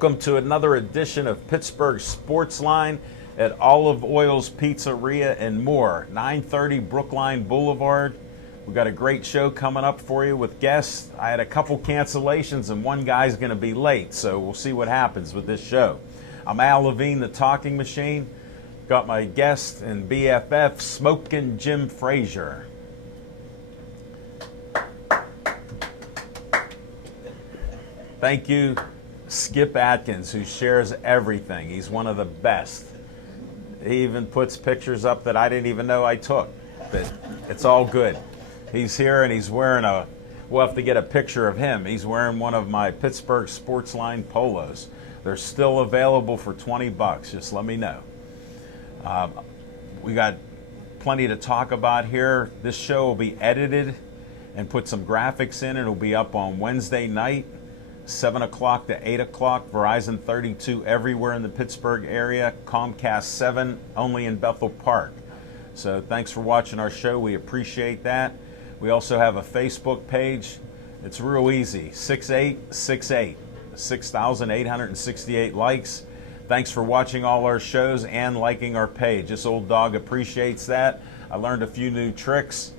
welcome to another edition of Pittsburgh Sportsline at Olive Oil's Pizzeria and more, 930 Brookline Boulevard. We've got a great show coming up for you with guests. I had a couple cancellations and one guy's going to be late, so we'll see what happens with this show. I'm Al Levine, the Talking Machine. Got my guest and BFF, Smokin' Jim Frazier. Thank you, Skip Atkins, who shares everything. He's one of the best. He even puts pictures up that I didn't even know I took, but it's all good. He's here and he's wearing we'll have to get a picture of him. He's wearing one of my Pittsburgh Sportsline polos. They're still available for $20. Just let me know. We got plenty to talk about here. This show will be edited and put some graphics in. It'll be up on Wednesday night, 7 o'clock to 8 o'clock. Verizon 32 everywhere in the Pittsburgh area. Comcast 7 only in Bethel Park. So thanks for watching our show. We appreciate that. We also have a Facebook page. It's real easy. 6868. 6,868 likes. Thanks for watching all our shows and liking our page. This old dog appreciates that. I learned a few new tricks.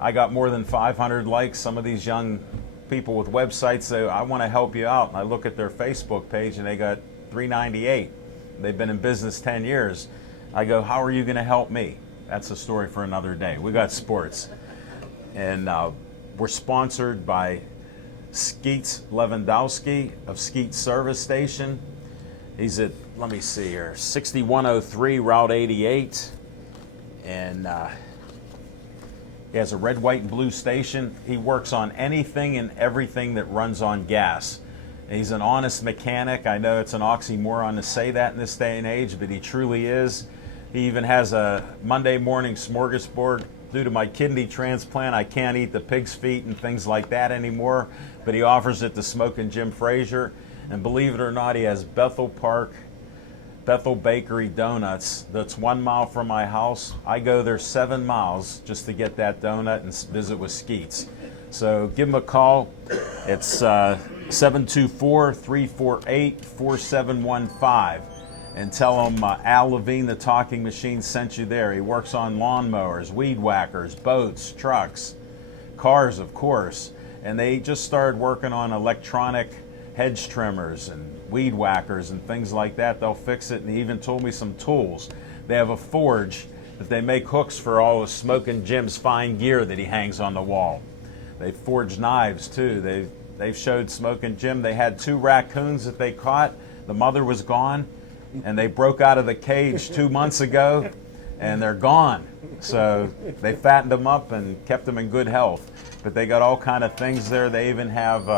I got more than 500 likes. Some of these young people with websites say, I want to help you out. And I look at their Facebook page and they got 398. They've been in business 10 years. I go, how are you going to help me? That's a story for another day. We got sports. And we're sponsored by Skeets Lewandowski of Skeets Service Station. He's at, let me see here, 6103 Route 88. And he has a red, white, and blue station. He works on anything and everything that runs on gas. And he's an honest mechanic. I know it's an oxymoron to say that in this day and age, but he truly is. He even has a Monday morning smorgasbord. Due to my kidney transplant, I can't eat the pig's feet and things like that anymore, but he offers it to Smokin' Jim Frazier. And believe it or not, he has Bethel Bakery Donuts. That's 1 mile from my house. I go there 7 miles just to get that donut and visit with Skeets. So give him a call. It's 724-348-4715. And tell him Al Levine, the Talking Machine, sent you there. He works on lawnmowers, weed whackers, boats, trucks, cars, of course. And they just started working on electronic hedge trimmers and weed whackers and things like that. They'll fix it, and he even told me some tools. They have a forge that they make hooks for all of Smokin' Jim's fine gear that he hangs on the wall. They forge knives too. They've showed Smokin' Jim. They had 2 raccoons that they caught. The mother was gone, and they broke out of the cage 2 months ago, and they're gone. So they fattened them up and kept them in good health. But they got all kind of things there. They even have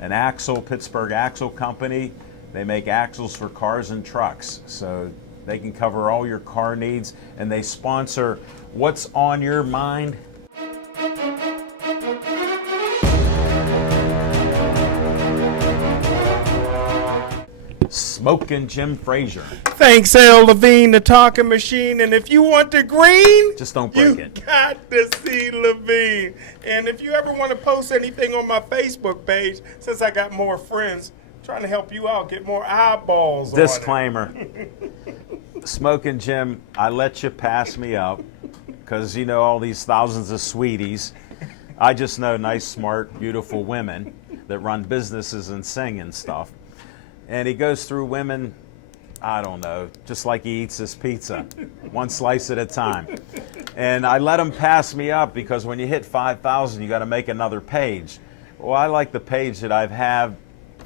an axle, Pittsburgh Axle Company. They make axles for cars and trucks, so they can cover all your car needs. And they sponsor What's on Your Mind? Smokin' Jim Frazier. Thanks, Al Levine, the Talking Machine. And if you want the green, just don't break it. You got to see Levine. And if you ever want to post anything on my Facebook page, since I got more friends, trying to help you out, get more eyeballs Disclaimer. Smokin' Jim, I let you pass me up because you know all these thousands of sweeties. I just know nice, smart, beautiful women that run businesses and sing and stuff. And he goes through women, I don't know, just like he eats his pizza, one slice at a time. And I let him pass me up because when you hit 5,000, you got to make another page. Well, I like the page that I've had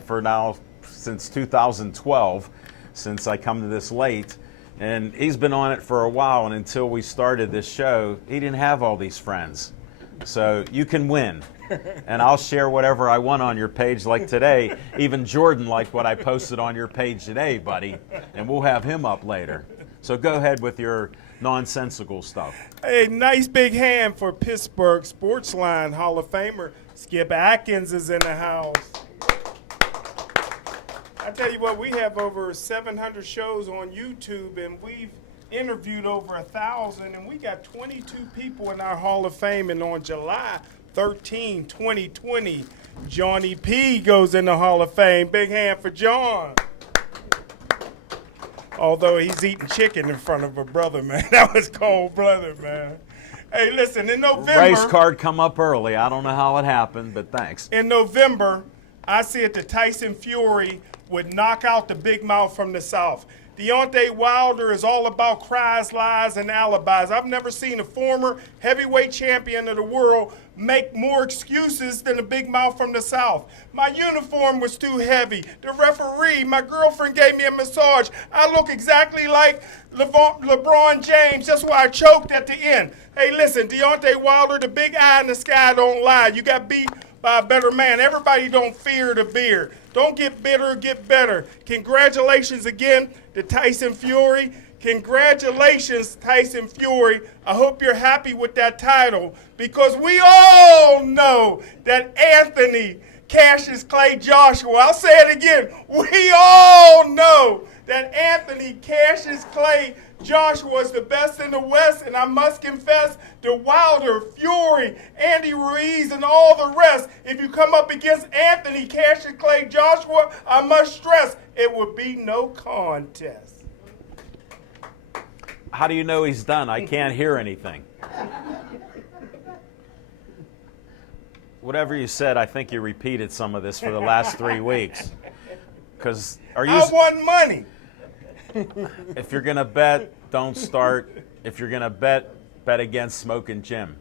for now since 2012, since I come to this late. And he's been on it for a while, and until we started this show, he didn't have all these friends. So you can win. And I'll share whatever I want on your page like today. Even Jordan liked what I posted on your page today, buddy. And we'll have him up later. So go ahead with your nonsensical stuff. Hey, nice big hand for Pittsburgh Sportsline Hall of Famer. Skip Atkins is in the house. I tell you what, we have over 700 shows on YouTube, and we've interviewed over 1,000, and we got 22 people in our Hall of Fame. And on July 13, 2020, Johnny P goes in the Hall of Fame. Big hand for John. Although he's eating chicken in front of a brother, man. That was cold-blooded, man. Hey, listen, in November... Race card come up early. I don't know how it happened, but thanks. In November, I said that Tyson Fury would knock out the big mouth from the South. Deontay Wilder is all about cries, lies, and alibis. I've never seen a former heavyweight champion of the world make more excuses than a big mouth from the South. My uniform was too heavy. The referee, my girlfriend gave me a massage. I look exactly like LeBron James. That's why I choked at the end. Hey, listen, Deontay Wilder, the big eye in the sky don't lie. You got beat by a better man. Everybody don't fear the beard. Don't get bitter, get better. Congratulations again to Tyson Fury. Congratulations, Tyson Fury. I hope you're happy with that title because we all know that Anthony Cassius Clay Joshua, I'll say it again, we all know that Anthony Cassius Clay Joshua is the best in the West, and I must confess to Wilder, Fury, Andy Ruiz, and all the rest. If you come up against Anthony Cassius Clay Joshua, I must stress it would be no contest. How do you know he's done? I can't hear anything. Whatever you said, I think you repeated some of this for the last 3 weeks. Because I won money. If you're gonna bet, don't start. If you're gonna bet against Smoking Jim.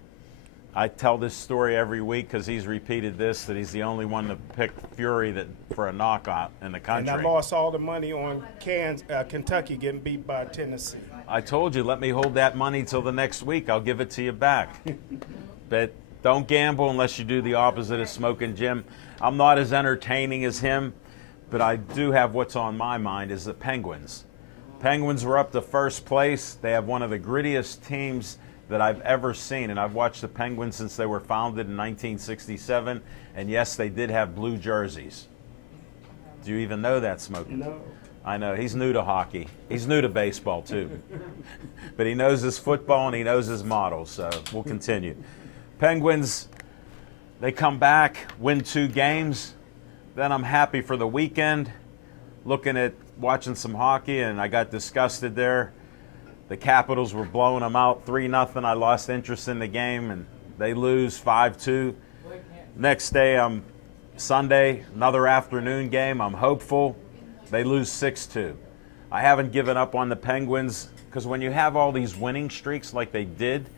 I tell this story every week because he's repeated this, that he's the only one to pick Fury for a knockout in the country. And I lost all the money on Kentucky getting beat by Tennessee. I told you, let me hold that money till the next week. I'll give it to you back. But don't gamble unless you do the opposite of Smoking Jim. I'm not as entertaining as him, but I do have what's on my mind is the Penguins. Penguins were up to first place. They have one of the grittiest teams that I've ever seen, and I've watched the Penguins since they were founded in 1967, and yes, they did have blue jerseys. Do you even know that, Smokey? No. I know. He's new to hockey. He's new to baseball, too. But he knows his football and he knows his models, so we'll continue. Penguins, they come back, win 2 games. Then I'm happy for the weekend, looking at watching some hockey, and I got disgusted there. The Capitals were blowing them out 3-0. I lost interest in the game, and they lose 5-2. Next day, Sunday, another afternoon game. I'm hopeful. They lose 6-2. I haven't given up on the Penguins because when you have all these winning streaks like they did,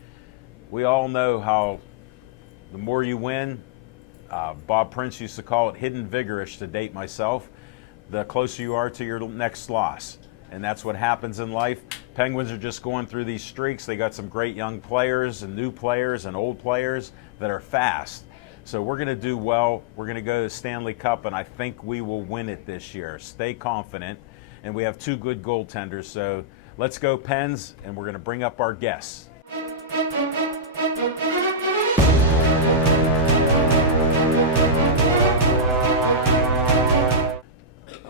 we all know how the more you win, Bob Prince used to call it hidden vigorish, to date myself, the closer you are to your next loss. And that's what happens in life. Penguins are just going through these streaks. They got some great young players and new players and old players that are fast. So we're going to do well. We're going to go to the Stanley Cup, and I think we will win it this year. Stay confident. And we have 2 good goaltenders. So let's go Pens, and we're going to bring up our guests.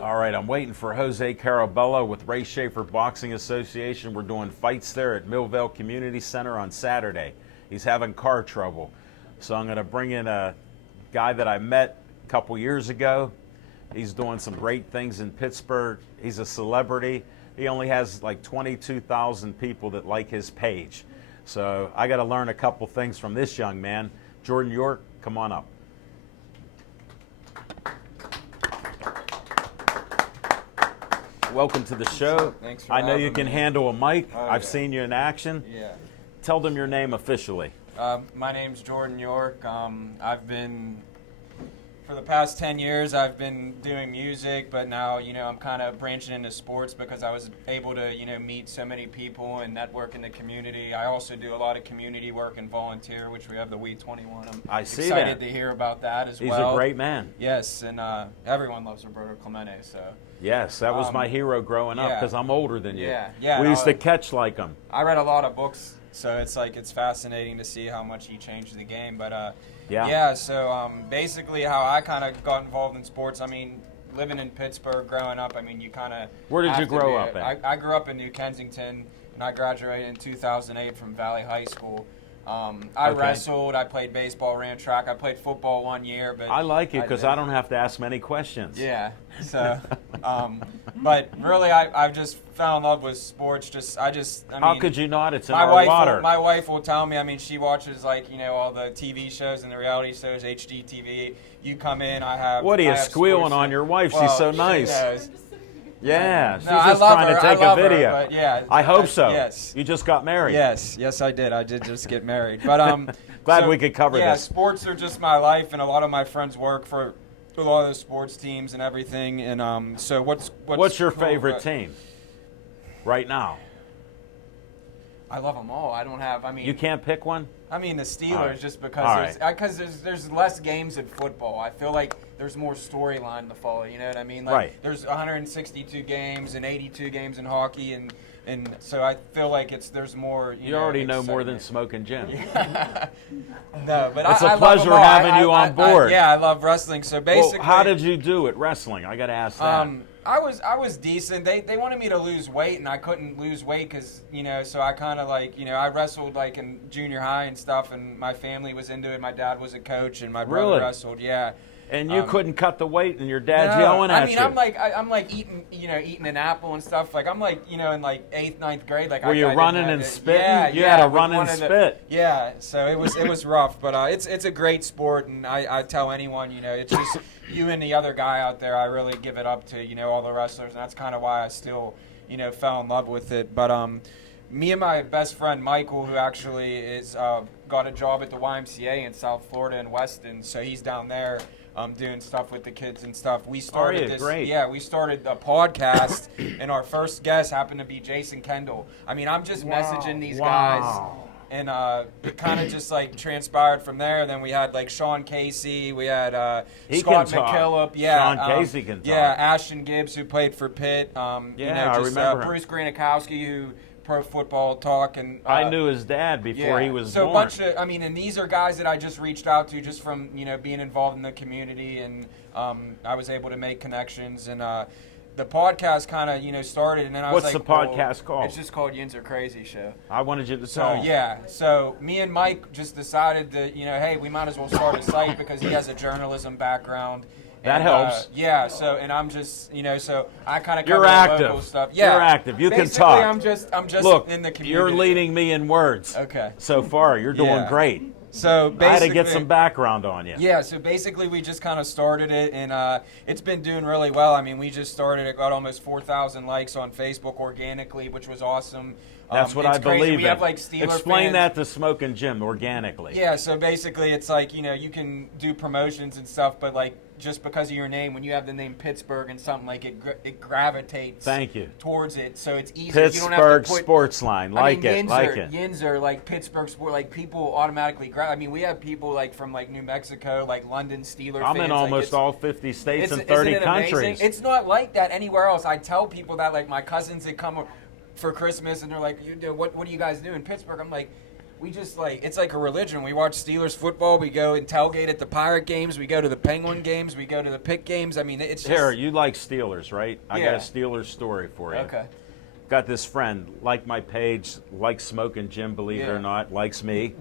All right, I'm waiting for Jose Carabello with Ray Schaefer Boxing Association. We're doing fights there at Millvale Community Center on Saturday. He's having car trouble. So I'm going to bring in a guy that I met a couple years ago. He's doing some great things in Pittsburgh. He's a celebrity. He only has like 22,000 people that like his page. So I got to learn a couple things from this young man. Jordan York, come on up. Welcome to the show. Thanks for I know you having can me. handle a mic. Oh, I've yeah. seen you in action. Yeah. Tell them your name officially. My name's Jordan York. I've been, for the past 10 years, I've been doing music, but now, I'm kind of branching into sports because I was able to, meet so many people and network in the community. I also do a lot of community work and volunteer, which we have the We 21. I see excited that. to hear about that as He's well. a great man. Yes, and everyone loves Roberto Clemente, so. Yes, that was my hero growing up yeah. because I'm older than you. Yeah, We no, used to catch like him. I read a lot of books, so it's fascinating to see how much he changed the game. But so basically how I kind of got involved in sports. I mean, living in Pittsburgh, growing up. I mean, you kind of. Where did you grow up at? I grew up in New Kensington, and I graduated in 2008 from Valley High School. I Okay. wrestled, I played baseball, ran track, I played football 1 year. But I like it because I don't have to ask many questions. Yeah. So, but really, I just fell in love with sports. I How mean, could you not? It's in my our wife, water. my wife will tell me. I mean, she watches like all the TV shows and the reality shows, HGTV. You come in, I have. What are you I have squealing sports on and- your wife? Well, She's so she nice. knows. Yeah, she's No, I just love trying her. to take I love a video. Her, but yeah, I hope so. Yes. You just got married. Yes, I did. I did just get married, but Glad we could cover yeah, this. sports are just my life, and a lot of my friends work for a lot of the sports teams and everything. And so What's your cool favorite about- team right now? I love them all. I don't have. I mean, You can't pick one? I mean the Steelers All right. just All because there's less games in football. I feel like there's more storyline to follow. You know what I mean? Like, Right. There's 162 games and 82 games in hockey, and so I feel like there's more. You already know more than excitement. Smoke and Jim. No, but It's I a love pleasure them all. having you on board. Yeah, I love wrestling. So basically, Well, how did you do at wrestling? I got to ask that. I was decent. They wanted me to lose weight, and I couldn't lose weight because so I kind of I wrestled like in junior high and stuff, and my family was into it. My dad was a coach, and my brother Really? wrestled. Yeah. And you couldn't cut the weight, and your dad's No, yelling at I mean, you. I'm like eating an apple and stuff. Like I'm like in like 8th, 9th grade. Like Were you I didn't running have and it. spitting? Yeah, You yeah, had to with run and one of the- spit. Yeah, so it was rough, but it's a great sport, and I tell anyone it's just you and the other guy out there. I really give it up to all the wrestlers, and that's kind of why I still fell in love with it. But me and my best friend Michael, who actually is got a job at the YMCA in South Florida in Weston, so he's down there. Doing stuff with the kids and stuff. We started you? this. Great. Yeah, we started a podcast, and our first guest happened to be Jason Kendall. I mean, I'm just messaging these guys, and it kind of just like transpired from there. Then we had like Sean Casey, we had He Scott can talk. McKillop, yeah, Sean Casey can talk. yeah, Ashton Gibbs who played for Pitt, Yeah, I remember him. Bruce Granakowski who Pro Football Talk, and I knew his dad before he was so born. a bunch of, and these are guys that I just reached out to just from being involved in the community, and I was able to make connections, and the podcast kind of started, and then I was What's like, the podcast called? It's just called Yins Are Crazy Show. I wanted you to So tell him. yeah, so me and Mike just decided that hey, we might as well start a site because he has a journalism background. That And, helps. Yeah. So, and I'm just, so I kind of You're cover the active. local stuff. Yeah. You're active. You can Basically, talk. I'm just Look, in the community. you're leading me in words. Okay. So far, you're doing Yeah. great. So basically, I had to get some background on you. Yeah, so basically we just kind of started it, and it's been doing really well. I mean, we just started it, got almost 4,000 likes on Facebook organically, which was awesome. That's what it's I crazy. believe We in. have like Steeler Explain fans. that to Smoke and Jim organically. Yeah, so basically it's like, you can do promotions and stuff, but like just because of your name, when you have the name Pittsburgh and something, like it gravitates Thank you. towards it, so it's easy. You don't have Pittsburgh to put, Sports Line. Like it. Yinzer, like Pittsburgh sport, like people automatically grab. I mean, we have people like from like New Mexico, like London Steelers. I'm fans. in like, almost it's- all 50 states and isn't 30 it countries. amazing? It's not like that anywhere else. I tell people that, like my cousins that come for Christmas, and they're like, "What do you guys do in Pittsburgh?" I'm like, we just like, it's like a religion. We watch Steelers football. We go and tailgate at the Pirate games. We go to the Penguin games. We go to the Pitt games. I mean, it's just, Here, you like Steelers, right? I got Yeah. a Steelers story for you. Okay. Got this friend, like my page, likes Smoke and Jim, believe it Yeah. or not, likes me.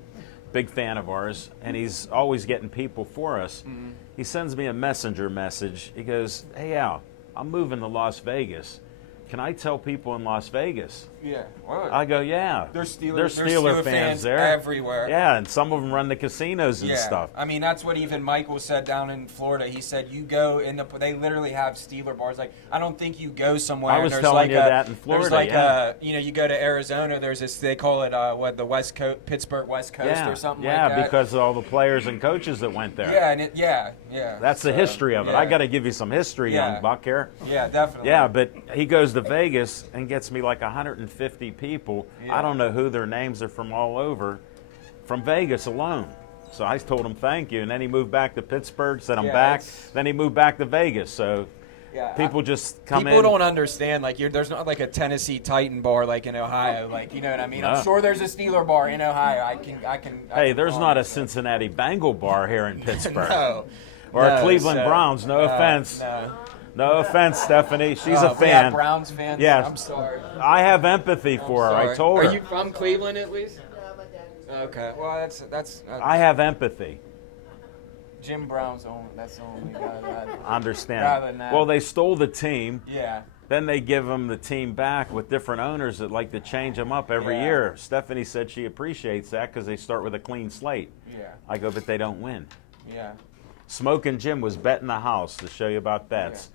Big fan of ours, and he's always getting people for us. Mm-hmm. He sends me a messenger message. He goes, "Hey Al, I'm moving to Las Vegas. Can I tell people in Las Vegas?" Yeah. Well, I go, "Yeah." There's There's Steeler fans fans there everywhere. Yeah, and some of them run the casinos and Yeah, stuff. I mean that's what even Michael said down in Florida. He said you go in they literally have Steeler bars. Like I don't think you go somewhere. I and was there's telling like you that in Florida, There's like yeah. you go to Arizona. There's this they call it the West Coast, Pittsburgh West Coast Yeah, or something yeah, like that. because of all the players and coaches that went there. Yeah, and yeah. That's the So, history of it. yeah. I got to give you some history, Yeah. young buck here. Yeah, definitely. Yeah, but he goes to Vegas and gets me like 150 people. Yeah. I don't know who their names are from all over, from Vegas alone. So I told him thank you, and then he moved back to Pittsburgh, said I'm Yeah, back. it's- Then he moved back to Vegas. So Yeah, people just come People in. don't understand. Like, there's not like a Tennessee Titan bar like in Ohio. Like, you know what I mean? No. I'm sure there's a Steeler bar in Ohio. I can. Hey, there's not a Cincinnati Bengal bar here in Pittsburgh. No. Or a No, Cleveland so- Browns. No offense. No. No offense, Stephanie. She's Oh, a if we have fan. Browns fans. Yes. I'm sorry. I have empathy for her. I Sorry. told Are her. you from Cleveland at least? Okay. Well, that's I have empathy. Jim Brown's that's the only guy that I understand. Rather than that. Well, they stole the team. yeah. Then they give them the team back with different owners that like to change them up every Yeah. year. Stephanie said she appreciates that because they start with a clean slate. Yeah. I go, but they don't win. Yeah. Smoking Jim was betting the house to show you about bets.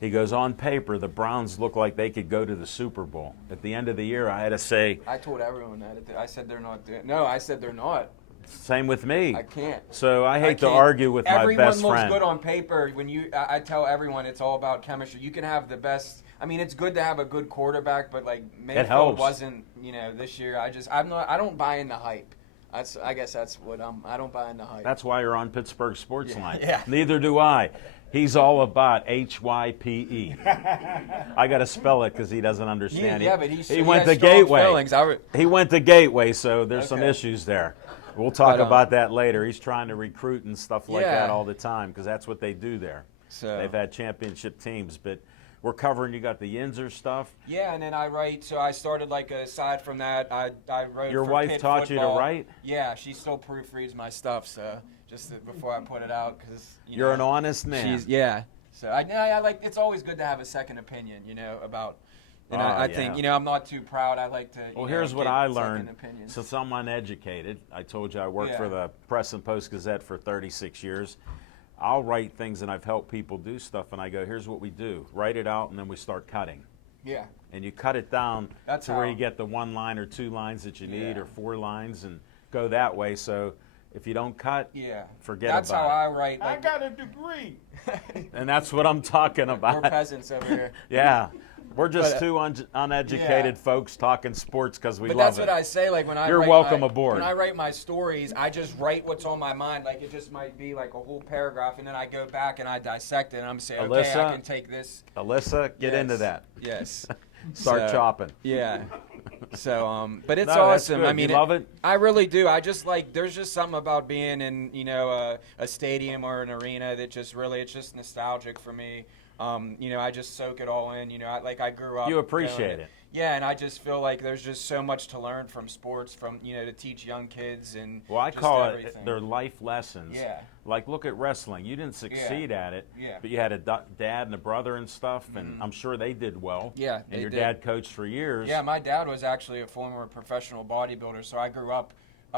He goes, on paper, the Browns look like they could go to the Super Bowl. At the end of the year, I had to say, I told everyone that. I said they're not doing. No, I said they're not. same with me. I can't. So I hate to can't. argue with my Everyone best looks friend. good on paper. When I tell everyone it's all about chemistry. You can have the best. I mean, it's good to have a good quarterback, but like Mayfield helps. wasn't. This year I'm not. I don't buy into hype. I guess that's what I don't buy into hype. That's why you're on Pittsburgh Sportsline. Yeah. Neither do I. He's all about HYPE. I got to spell it because he doesn't understand. but he went has to strong Gateway. feelings. He went to Gateway, so there's some Okay. issues there. We'll talk But, about that later. He's trying to recruit and stuff like Yeah. that all the time because that's what they do there. So They've had championship teams, but we're covering. You got the Yinzer stuff. yeah, and then I write. So I started like aside from that, I wrote. Your for wife Pitt taught you to football. write? Yeah, she still proofreads my stuff. So before I put it out, because You're an honest man. Yeah. So I like. It's always good to have a second opinion, about. And I yeah. think I'm not too proud. I like to. Well, here's what get I second learned. opinions. Since I'm uneducated, I told you I worked Yeah. for the Press and Post Gazette for 36 years. I'll write things and I've helped people do stuff, and I go, here's what we do. Write it out, and then we start cutting. Yeah. And you cut it down That's to where how- you get the 1 line or 2 lines that you need Yeah. or 4 lines and go that way. So if you don't cut, Yeah. forget That's about how it. I write. I Like, got a degree. And that's what I'm talking we're about. peasants over here. Yeah. We're just But, two uneducated yeah. folks talking sports because we But love that's it. what I say. Like when I You're write welcome my, aboard. When I write my stories, I just write what's on my mind. Like it just might be like a whole paragraph, and then I go back and I dissect it, and I'm saying, okay, Alyssa? I can take this. Alyssa, get Yes. into that. Yes. Start So, chopping. Yeah. So, but it's No, that's awesome. good. I mean, You love it? I really do. I just like. There's just something about being in, a stadium or an arena that just really, it's just nostalgic for me. I just soak it all in. I grew up. You appreciate going- it. Yeah, and I just feel like there's just so much to learn from sports, from to teach young kids and. Well, I just call everything. it their life lessons. Yeah. Like, look at wrestling. You didn't succeed at it, Yeah. but you had a dad and a brother and stuff, and I'm sure they did well. Yeah, And they your did. dad coached for years. Yeah, my dad was actually a former professional bodybuilder, so I grew up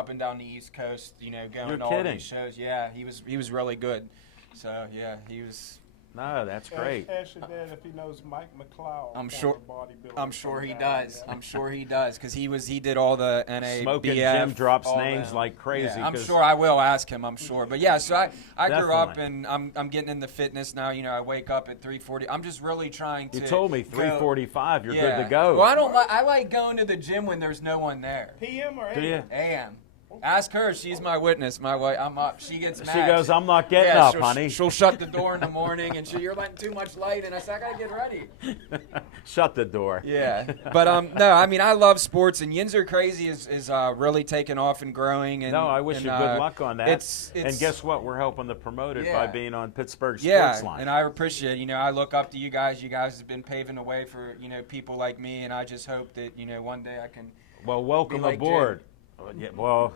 and down the East Coast, going You're to all kidding. these shows. Yeah, he was really good. So yeah, he was. No, that's great. Ask your dad if he knows Mike McLeod. I'm former sure. bodybuilder I'm sure from he down does. there. I'm sure he does because he did all the NABF. Smoking Jim drops all names them. like crazy. Yeah, I'm 'cause sure I will ask him. I'm sure, but yeah. So I grew up Definitely. and I'm getting into fitness now. I wake up at 3:40. I'm just really trying to. You told me go- 3:45. You're Yeah. good to go. Well, I like going to the gym when there's no one there. PM or Do you? AM. Ask her. She's my witness. My wife. I'm up. She gets mad. She goes, I'm not getting Yeah, up, she'll- honey. She'll shut the door in the morning, and you're letting too much light, and I said, I gotta get ready. Shut the door. Yeah, but no, I mean I love sports, and Yinzer Crazy is really taking off and growing. And No, I wish and, you good luck on that. It's and guess what? We're helping to promote it by Yeah. being on Pittsburgh yeah, Sportsline. and I appreciate. I look up to you guys. You guys have been paving the way for people like me, and I just hope that one day I can. Well, welcome Be like aboard. Yeah, well,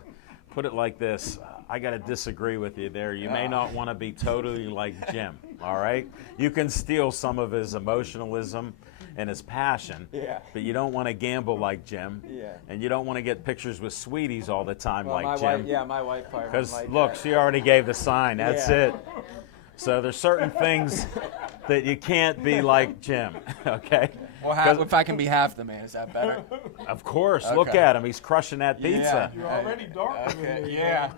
put it like this. I got to disagree with you there. You may not want to be totally like Jim, all right? You can steal some of his emotionalism and his passion, Yeah. but you don't want to gamble like Jim. Yeah. And you don't want to get pictures with sweeties all the time like my Jim. wife, yeah, my wife probably Because, wouldn't like look, that. she already gave the sign. That's Yeah. it. So there's certain things that you can't be like Jim, okay? Well, 'Cause- if I can be half the man, is that better? Of course. Look Okay. at him. He's crushing that pizza. You're already darker than Okay, me. yeah.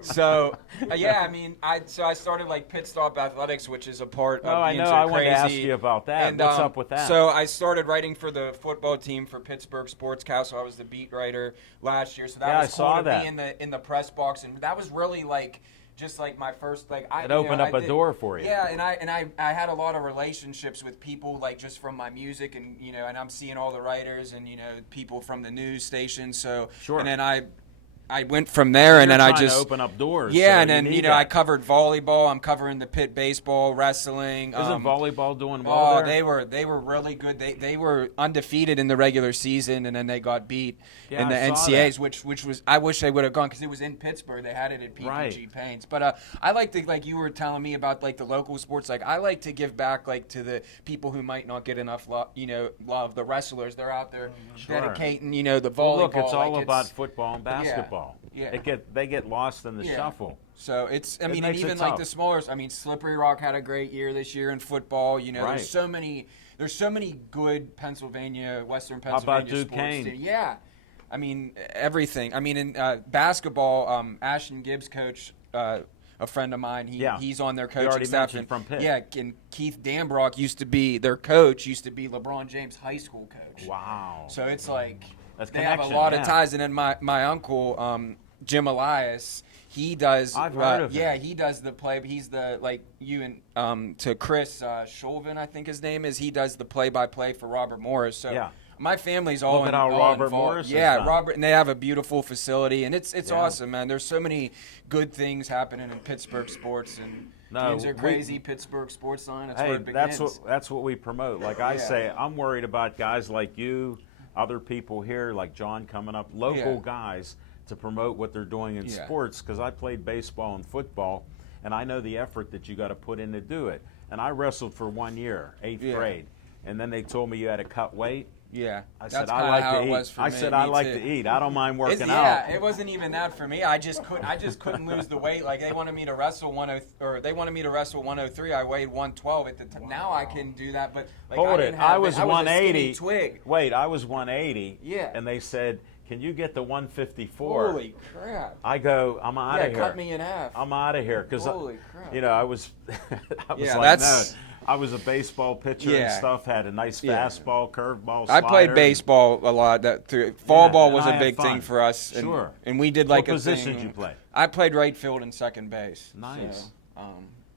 So, I mean, I started like Pit Stop Athletics, which is a part of Oh, I know. Yinzer I wanted to ask Crazy. you about that. And, What's up with that? So I started writing for the football team for Pittsburgh Sportscast. So I was the beat writer last year. So that Yeah, was I cool saw to that. be in the press box, and that was really like just like my first like. It opened up a door for you. Yeah, and I had a lot of relationships with people like just from my music, and and I'm seeing all the writers and people from the news station. So Sure. and then I I went from there, and You're then I trying to just open up doors. yeah, so and then need I that. covered volleyball. I'm covering the pit baseball, wrestling. Isn't volleyball doing well Oh, there? they were really good. They were undefeated in the regular season, and then they got beat Yeah, in the I saw NCAAs, that. which was I wish they would have gone because it was in Pittsburgh. They had it at PPG Right. Paints. But I like to, like you were telling me about like the local sports. Like I like to give back like to the people who might not get enough love. The wrestlers, they're out there Sure. dedicating the volleyball. Well, look, it's like all about football and basketball. Yeah. They get lost in the Yeah. shuffle. So it's, I mean, and makes it even like tough. the smaller, I mean, Slippery Rock had a great year this year in football. Right. There's so many good Western How about Pennsylvania sports Duquesne? teams. Yeah. I mean, everything. I mean, in basketball, Ashton Gibbs coach, a friend of mine, Yeah. he's on their You coaching already staff. mentioned from Pitt. Yeah, and Keith Dambrock used to be their coach, used to be LeBron James' high school coach. Wow. So it's like That's they have a connection, lot yeah. of ties. And then my uncle, Jim Elias, he does. I've heard of him. Yeah, he does the play. He's the to Chris Shulvin, I think his name is. He does the play-by-play for Robert Morris. So Yeah. my family's all Look at how all Robert involved. Morris has Yeah, done. Robert, and they have a beautiful facility, and it's Yeah. awesome, man. There's so many good things happening in Pittsburgh sports, and No, teams are we- crazy. Pittsburgh sports line. That's where Hey, it begins. that's what we promote. Like I Yeah. say, I'm worried about guys like you, other people here, like John coming up, local Yeah. guys to promote what they're doing in Yeah. sports. Because I played baseball and football, and I know the effort that you got to put in to do it. And I wrestled for 1 year, 8th Yeah. grade, and then they told me you had to cut weight. Yeah, I that's said I kinda like how to it eat. was for I me. said I Me like too. to eat. I don't mind working out. Yeah, it wasn't even that for me. I just couldn't lose the weight. Like they wanted me to wrestle 103. I weighed 112 at the time. Now I can do that, but like Hold I it. didn't have I was it. I was a 180. skinny twig. Wait, I was 180. Yeah. And they said, "Can you get the 154?" Holy crap! I go, I'm out Yeah, of here. cut me in half. I'm out of here because Holy crap. I was, I was Yeah, like, that's- no. I was a baseball pitcher and Yeah. stuff. Had a nice Yeah. fastball, curveball. I Slider. played baseball a lot. Fall ball and was I a had big fun. thing for us. And, Sure. And we did What like a position thing. did you play? I played right field and second base. Nice. So,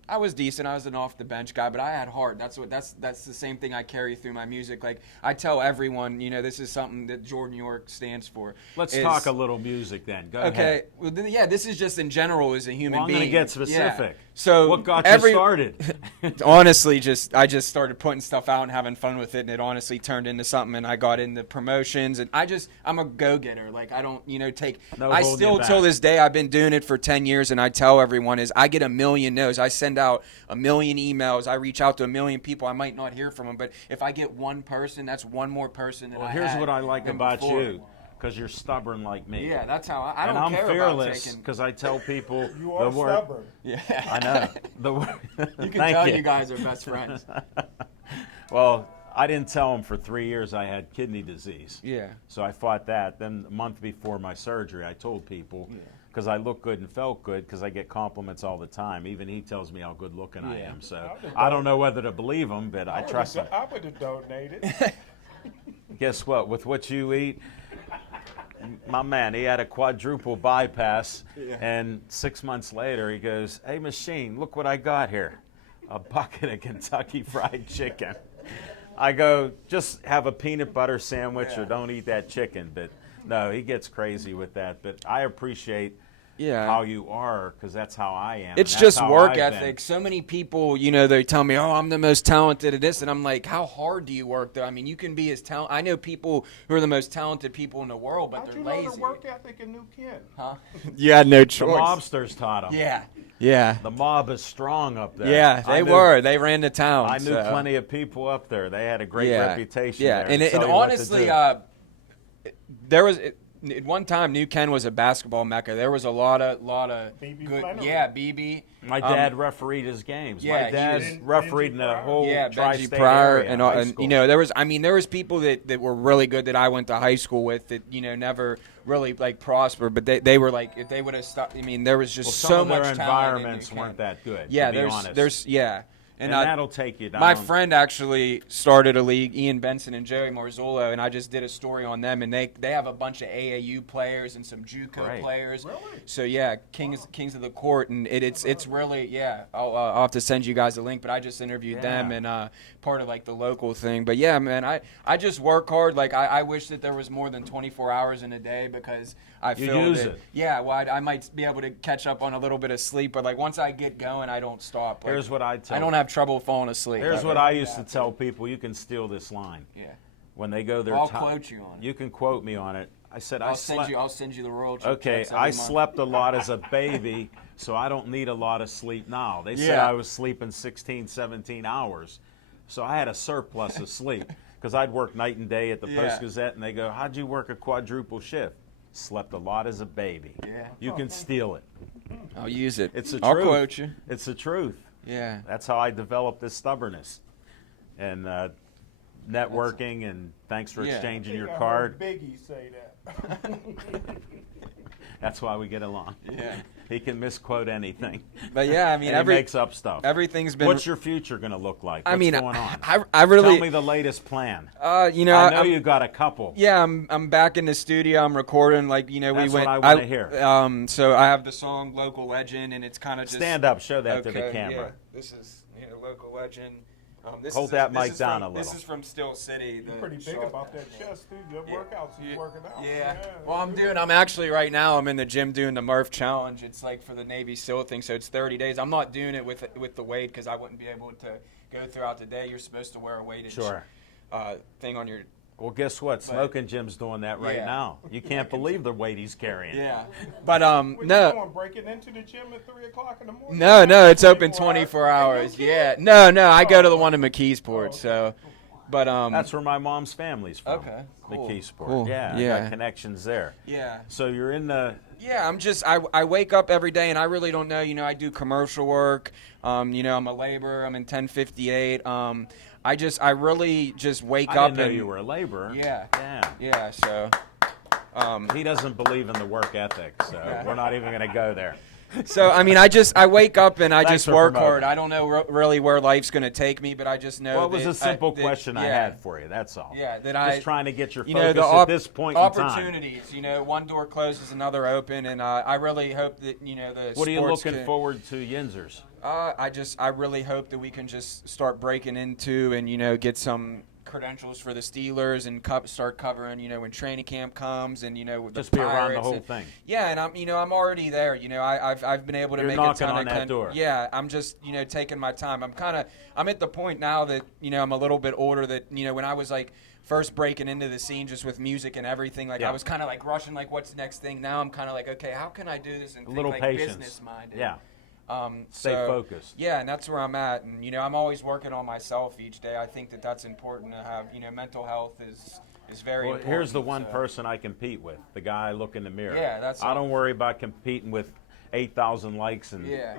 I was decent. I was an off the bench guy, but I had heart. That's the same thing I carry through my music. Like I tell everyone, this is something that Jordan York stands for. Let's is- talk a little music then. Go Okay. ahead. Well, yeah, this is just in general as a human Well, I'm being. going to get Yeah. specific. So what got every- you started? Honestly, I just started putting stuff out and having fun with it, and it honestly turned into something. And I got into promotions, and I'm a go-getter. Like I don't, take. No I holding still you till back. this day, I've been doing it for 10 years, and I tell everyone is I get a million no's. I send out a million emails. I reach out to a million people. I might not hear from them, but if I get one person, that's one more person. That Well, I here's had what I like than about before. you, because you're stubborn like me. Yeah, that's how I don't and I'm care fearless about taking. because I tell people You are the word. stubborn. Yeah, I know. The word. You can Thank tell you guys are best friends. Well, I didn't tell them for 3 years I had kidney disease. Yeah. So I fought that. Then a month before my surgery, I told people because I looked good and felt good because I get compliments all the time. Even he tells me how good looking I am. So I don't know whether to believe him, but I trust him. I would have donated. Guess what? With what you eat, my man, he had a quadruple bypass, and 6 months later, he goes, "Hey, machine, look what I got here. A bucket of Kentucky Fried Chicken." I go, "Just have a peanut butter sandwich or don't eat that chicken." But no, he gets crazy with that. But I appreciate how you are because that's how I am. It's and that's just how work I've been. ethic. So many people, they tell me, "Oh, I'm the most talented at this," and I'm like, "How hard do you work?" Though I mean, you can be as talented. I know people who are the most talented people in the world, but How'd they're you know lazy. the work ethic in New Kent? Huh? You had no The choice. mobsters taught him. Yeah. The mob is strong up there. Yeah, I they knew- were. They ran the town. I knew so. plenty of people up there. They had a great Yeah. reputation. Yeah, there and, to and tell you what to honestly, do. there was at one time New Ken was a basketball mecca. There was a lot of BB good. Flannery. Yeah, BB. My dad refereed his games. yeah, My he dad was- refereed in the Benji whole Yeah, Benji tri-state Pryor area, and, high and school. there was people that were really good that I went to high school with that never really like prospered, but they were like if they would have stopped. I mean, there was just Well, so some of much their talent in New environments Ken. weren't that good. Yeah, to be honest. there's And that'll take you down. My friend actually started a league, Ian Benson and Jerry Marzullo, and I just did a story on them. And they have a bunch of AAU players and some JUCO players. Really? So yeah, Kings of the Court, and it's really I'll have to send you guys a link. But I just interviewed them and part of like the local thing. But yeah, man, I just work hard. Like I wish that there was more than 24 hours in a day because I feel use that it. yeah, well I might be able to catch up on a little bit of sleep, but like once I get going, I don't stop. Like, Here's what I tell. I don't have trouble falling asleep. Here's what I used to tell people. You can steal this line. Yeah. When they go there, I'll quote you on it. You can quote me on it. I said I'll send you the royal check. Okay, I slept a lot as a baby, so I don't need a lot of sleep now. They said I was sleeping 16, 17 hours, so I had a surplus of sleep because I'd work night and day at the Post-Gazette, and they go, how'd you work a quadruple shift? Slept a lot as a baby. Yeah. You can steal it. I'll use it. It's the I'll truth. quote you. It's the truth. Yeah. That's how I developed this stubbornness. And networking, and thanks for exchanging your card. Biggie say that. That's why we get along. Yeah. He can misquote anything. But yeah, I mean, and he makes up stuff. Everything's been. What's your future going to look like? What's going on? I really. Tell me the latest plan. You know, I know you got a couple. Yeah, I'm back in the studio. I'm recording. Like That's we went. what I want to hear. So I have the song "Local Legend," and it's kind of just stand up. Show that to the camera. Yeah. This is "Local Legend." Hold that mic down a little. This is from Still City. You're pretty big about that chest, too. Your workouts, you working out. Yeah. Well, I'm actually right now. I'm in the gym doing the Murph Challenge. It's like for the Navy SEAL thing, so it's 30 days. I'm not doing it with the weight because I wouldn't be able to go throughout the day. You're supposed to wear a weighted thing on your. Well, guess what? Smoking Jim's doing that right now. You can't believe the weight he's carrying. Yeah, but no. no. You breaking into the gym at 3 o'clock in the morning? No, it's open 24 hours. Yeah, no, I go to the one in McKeesport. So, but that's where my mom's family's from. Okay, cool. McKeesport. Cool. Yeah, I got connections there. Yeah. So you're in the. Yeah, I'm just I wake up every day and I really don't know. You know, I do commercial work. You know, I'm a laborer. I'm in 1058. I really just wake up didn't know and you were a laborer. Yeah. Damn. Yeah. So. He doesn't believe in the work ethic, so we're not even going to go there. So I mean, I wake up and I Thanks just for work promoting. hard. I don't know really where life's going to take me, but I just know. Well, it was that a simple that, question I had for you. That's all. Yeah, that just trying to get your you focus know, at this point in time. opportunities. You know, one door closes, another open, and I really hope that the. What are you sports looking forward to, Yinzers? I really hope that we can just start breaking into and get some credentials for the Steelers and start covering when training camp comes and with Just the be around the Pirates whole and, thing. Yeah, and I'm already there. I've been able to You're make knocking a ton on of that door. Yeah, I'm just taking my time. I'm at the point now that I'm a little bit older that when I was like first breaking into the scene just with music and everything, like I was kind of like rushing like what's the next thing. Now I'm kind of like, okay, how can I do this and A little think like patience. business minded. Yeah. Stay So, focused. Yeah, and that's where I'm at. And, I'm always working on myself each day. I think that that's important to have. Mental health is very important. Here's the one person I compete with, the guy I look in the mirror. Yeah, I don't worry about competing with 8,000 likes and Yeah.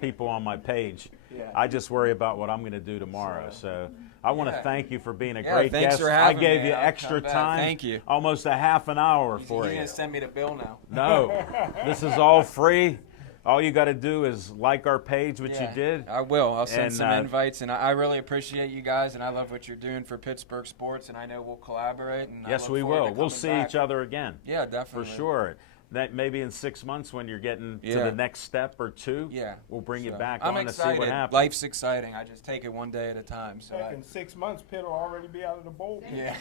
people on my page. Yeah. I just worry about what I'm going to do tomorrow. So I want to thank you for being a Yeah, great thanks guest. for having I gave me. you I'll extra come back. time. Thank you. Almost a half an hour for You're you. going to send me the bill now. No, this is all free. All you got to do is like our page, which you did. I will. I'll send And, some invites, and I really appreciate you guys, and I love what you're doing for Pittsburgh sports, and I know we'll collaborate. And Yes, we will. We'll see each other again. Yeah, definitely. For sure. That maybe in 6 months when you're getting to Yeah. the next step or two, Yeah. we'll bring you So, back I'm on excited. to see what happens. Life's exciting. I just take it one day at a time. So Back in 6 months, Pitt will already be out of the bowl. yeah.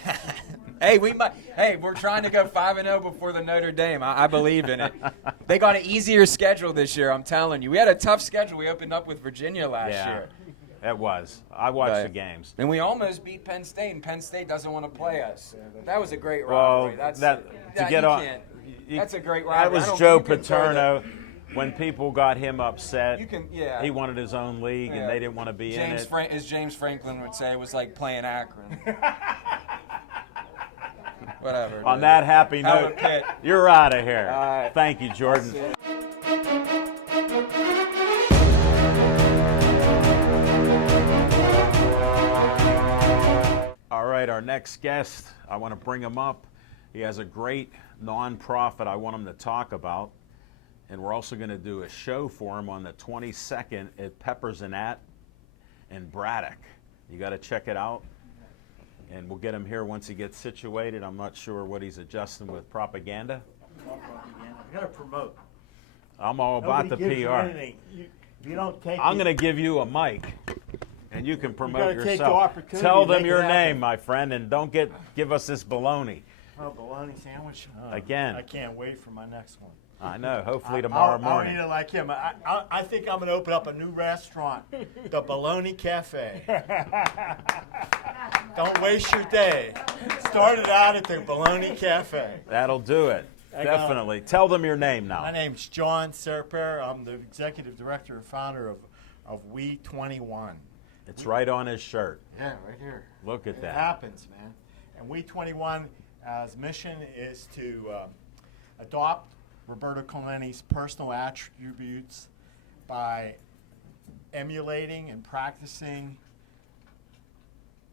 Hey, we're trying to go 5-0 before the Notre Dame. I believe in it. They got an easier schedule this year, I'm telling you. We had a tough schedule. We opened up with Virginia last year. It was. I watched But- the games. And we almost beat Penn State, and Penn State doesn't want to play us. That was a great Well, rivalry. That's a great rivalry. That I was don't Joe think you can throw Paterno. When people got him upset, Yeah. he wanted his own league, and they didn't want to be in it. As James Franklin would say, it was like playing Akron. Whatever. On dude. that happy Howard note, Pitt. you're out of here. All right. Thank you, Jordan. All right, our next guest, I want to bring him up. He has a great nonprofit I want him to talk about. And we're also going to do a show for him on the 22nd at Peppers and in Braddock. You got to check it out. And we'll get him here once he gets situated. I'm not sure what he's adjusting with propaganda. You gotta promote. I'm all about the Nobody gives you PR. anything. If you don't take I'm it- going to give you a mic, and you can promote gotta take the yourself. opportunity Tell to them make it your happen. name, my friend, and don't give us this baloney. Oh, bologna sandwich. Oh, Again. I can't wait for my next one. I know. Hopefully tomorrow I'll morning. eat it like him. I think I'm going to open up a new restaurant, the Bologna Cafe. Don't waste your day. Start it out at the Bologna Cafe. That'll do it. I got it. Definitely. Tell them your name My now. name's John Serper. I'm the executive director and founder of We 21. It's right on his shirt. Yeah, right here. Look at It that. happens, man. And We 21's mission is to adopt Roberto Clemente's personal attributes by emulating and practicing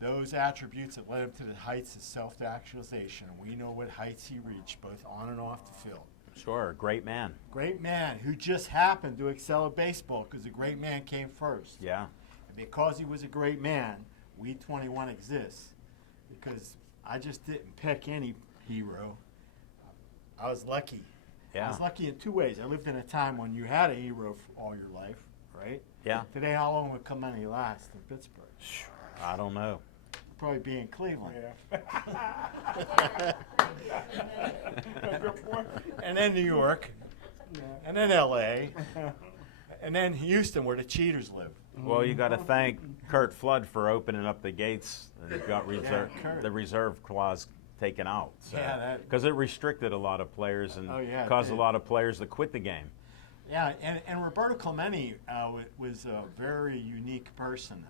those attributes that led him to the heights of self-actualization. We know what heights he reached, both on and off the field. Sure. Great man. Great man who just happened to excel at baseball because the great man came first. Yeah. And because he was a great man, We 21 exists. Because I just didn't pick any hero. I was lucky. I Yeah. was lucky in two ways. I lived in a time when you had a hero for all your life, right? Yeah. Today, how long would Clemente last in Pittsburgh? I don't know. Probably be in Cleveland. Good point. And then New York. And then L.A. And then Houston, where the cheaters live. Well, you got to thank Kurt Flood for opening up the gates and got Kurt. the reserve clause taken out. So, Yeah, that- because it restricted a lot of players and Oh, yeah, it caused a did. lot of players to quit the game. Yeah, and Roberto Clemente was a very unique person.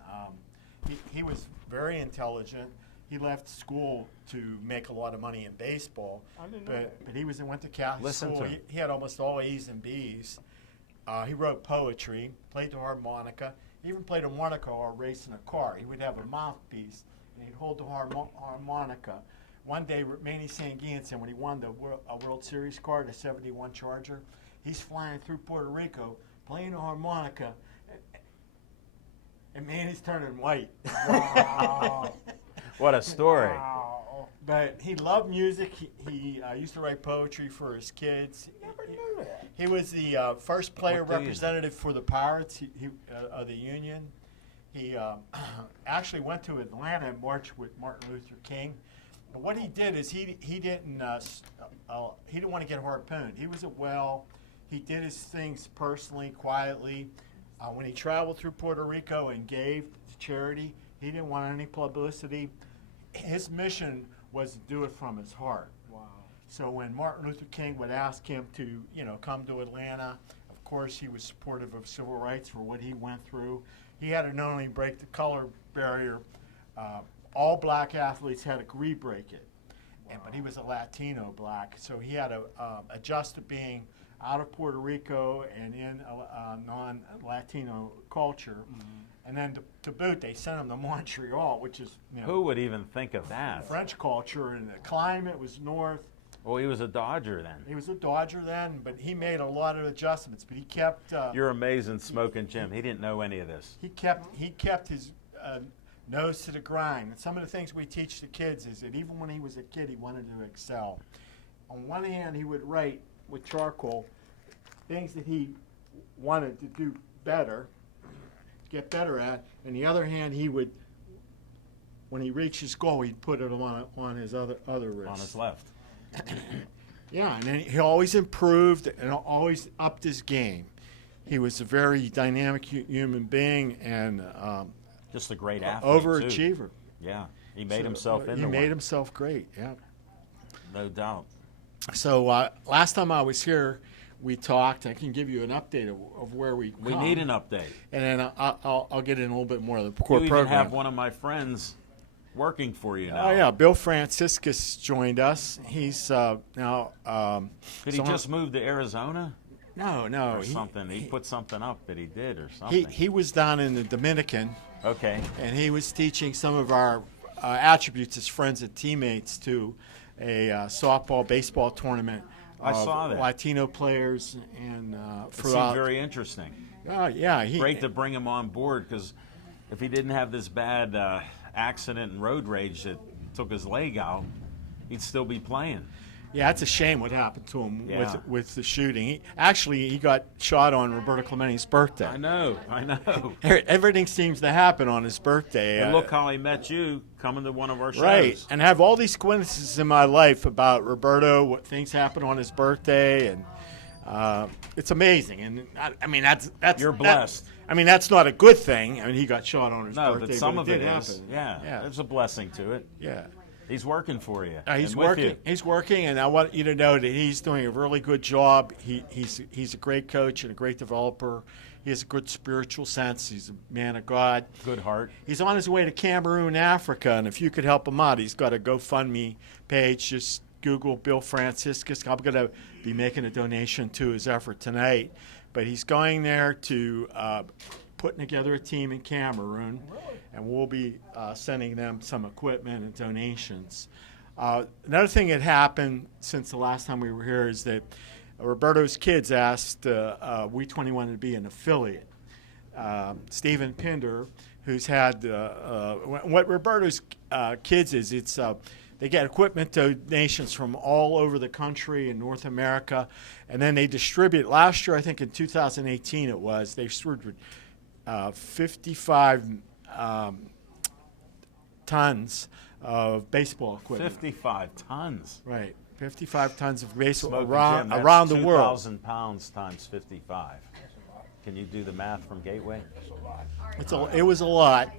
He was very intelligent. He left school to make a lot of money in baseball. I didn't know that. But he went to Catholic Listen school. to him. He had almost all A's and B's. He wrote poetry, played the harmonica. He even played a harmonica or racing a car. He would have a mouthpiece, and he'd hold the harmonica. One day, Manny Sanguinson, when he won the World Series car, the '71 Charger, he's flying through Puerto Rico, playing the harmonica, and Manny's turning white. Wow. What a story. Wow. But he loved music. He used to write poetry for his kids. Never knew that. He was the first player What do you representative for the Pirates of the Union. He actually went to Atlanta and marched with Martin Luther King. But what he did is he didn't want to get harpooned. He was he did his things personally, quietly. When he traveled through Puerto Rico and gave to charity, he didn't want any publicity. His mission was to do it from his heart. Wow. So when Martin Luther King would ask him to, come to Atlanta, of course he was supportive of civil rights for what he went through. He had to not only break the color barrier, all black athletes had to re-break it. But he was a Latino black, so he had to adjust to being out of Puerto Rico and in a non-Latino culture. And then to boot, they sent him to Montreal, which is Who would even think of that? French culture, and the climate was north. Well, he was a Dodger then. He was a Dodger then, but he made a lot of adjustments. But he kept You're amazing, Smoking Jim. He didn't know any of this. he kept his nose to the grind. And some of the things we teach the kids is that even when he was a kid, he wanted to excel. On one hand, he would write with charcoal things that he wanted to do better, get better at. And the other hand, he would, when he reached his goal, he'd put it on his other wrist. On his left. Yeah, and then he always improved and always upped his game. He was a very dynamic human being and Just a great athlete. overachiever. Too. Yeah. He made So, himself into He one. made himself great. Yeah. No doubt. So last time I was here, we talked. I can give you an update of where we We come. need an update. And then I'll get in a little bit more of the core You even program. have one of my friends working for you now. Oh yeah, Bill Franciscus joined us. He's now. Did he so- just move to Arizona No, or something? He put something up that he did or something. He was down in the Dominican. Okay. And he was teaching some of our attributes as friends and teammates to a softball, baseball tournament. I of saw that. Latino players and It seemed very interesting. yeah, Great to bring him on board because if he didn't have this bad accident and road rage that took his leg out, he'd still be playing. Yeah, it's a shame what happened to him Yeah. with the shooting. He got shot on Roberto Clementi's birthday. I know. Everything seems to happen on his birthday. And look how I met you coming to one of our shows. Right, and I have all these coincidences in my life about Roberto, what things happen on his birthday, and it's amazing. And I mean, that's You're blessed. That's not a good thing. I mean, he got shot on his No, birthday, but some but of it it did is. happen. Yeah, yeah, there's a blessing to it. yeah. He's working for you. He's and with working. you. He's working, and I want you to know that he's doing a really good job. He's a great coach and a great developer. He has a good spiritual sense. He's a man of God. Good heart. He's on his way to Cameroon, Africa, and if you could help him out, he's got a GoFundMe page. Just Google Bill Franciscus. I'm going to be making a donation to his effort tonight, but he's going there to putting together a team in Cameroon, and we'll be sending them some equipment and donations. Another thing that happened since the last time we were here is that Roberto's kids asked We21 to be an affiliate. Stephen Pinder, who's had what Roberto's kids is, they get equipment donations from all over the country in North America, and then they distribute. Last year, I think in 2018 it was, they distributed 55 tons of baseball equipment. 55 tons. Right, 55 tons of baseball Smokey around, Jim, that's around the world. 2,000 pounds times 55. Can you do the math from Gateway? It was a lot.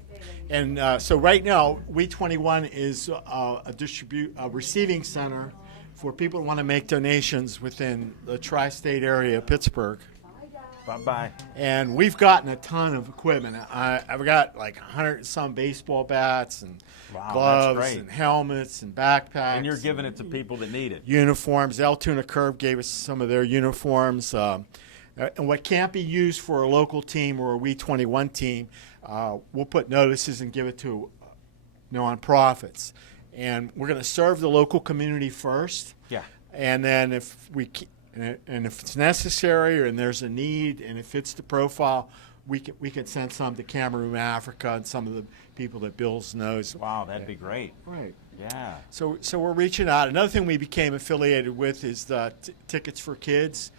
And so right now, We21 is a receiving center for people who want to make donations within the tri-state area of Pittsburgh. Bye-bye. And we've gotten a ton of equipment. I've got like 100 and some baseball bats and Wow, that's gloves great. and helmets and backpacks. And you're giving it to people that need it. Uniforms. Altoona Curve gave us some of their uniforms. And what can't be used for a local team or a We21 team, we'll put notices and give it to nonprofits. And we're going to serve the local community first. Yeah. And then if it's necessary and there's a need and it fits the profile, we can send some to Cameroon, Africa, and some of the people that Bill's knows. Wow, that'd be great. Right. Yeah. So we're reaching out. Another thing we became affiliated with is the Tickets for Kids.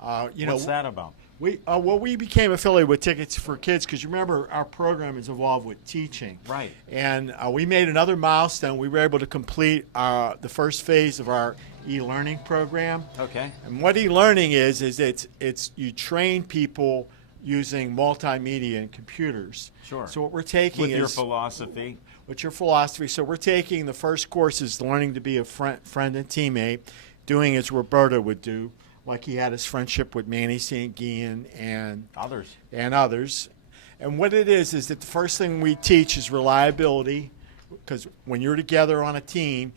What's that about? We became affiliated with Tickets for Kids because you remember our program is involved with teaching. Right. And we made another milestone. We were able to complete the first phase of our e-learning program. Okay. And what e-learning is it's you train people using multimedia and computers. Sure. So what we're taking With is your philosophy. what's your philosophy. So we're taking the first course is learning to be a friend and teammate, doing as Roberto would do, like he had his friendship with Manny St. Gian and Others. others. And what it is that the first thing we teach is reliability, because when you're together on a team,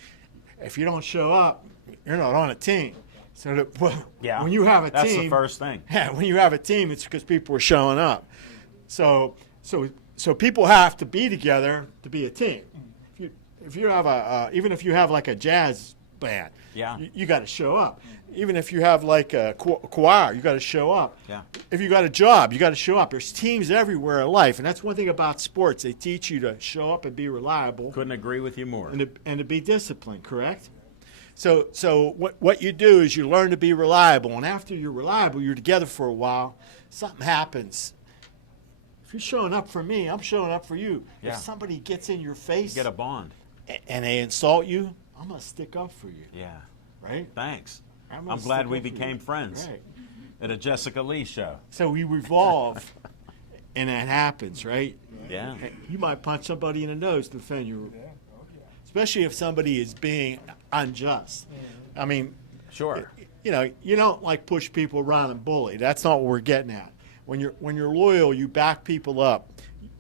if you don't show up, you're not on a team. So that, Yeah. when you have a That's team, the first thing. yeah, when you have a team, it's because people are showing up. So people have to be together to be a team. If you have even if you have like a jazz band, Yeah. you got to show up. Even if you have like a choir, you got to show up. Yeah. If you got a job, you got to show up. There's teams everywhere in life, and that's one thing about sports. They teach you to show up and be reliable, Couldn't agree with you more. and to be disciplined. Correct. So what you do is you learn to be reliable, and after you're reliable, you're together for a while. Something happens. If you're showing up for me, I'm showing up for you. Yeah. If somebody gets in your face Get a bond. and they insult you, I'm gonna stick up for you. Yeah. Right. Thanks. gonna I'm glad stick we up for you. became friends Right. at a Jessica Lee show. So we revolve, and that happens, right? Yeah. You might punch somebody in the nose to defend you, especially if somebody is being unjust. I mean, Sure. you don't like push people around and bully. That's not what we're getting at. When you're loyal, you back people up.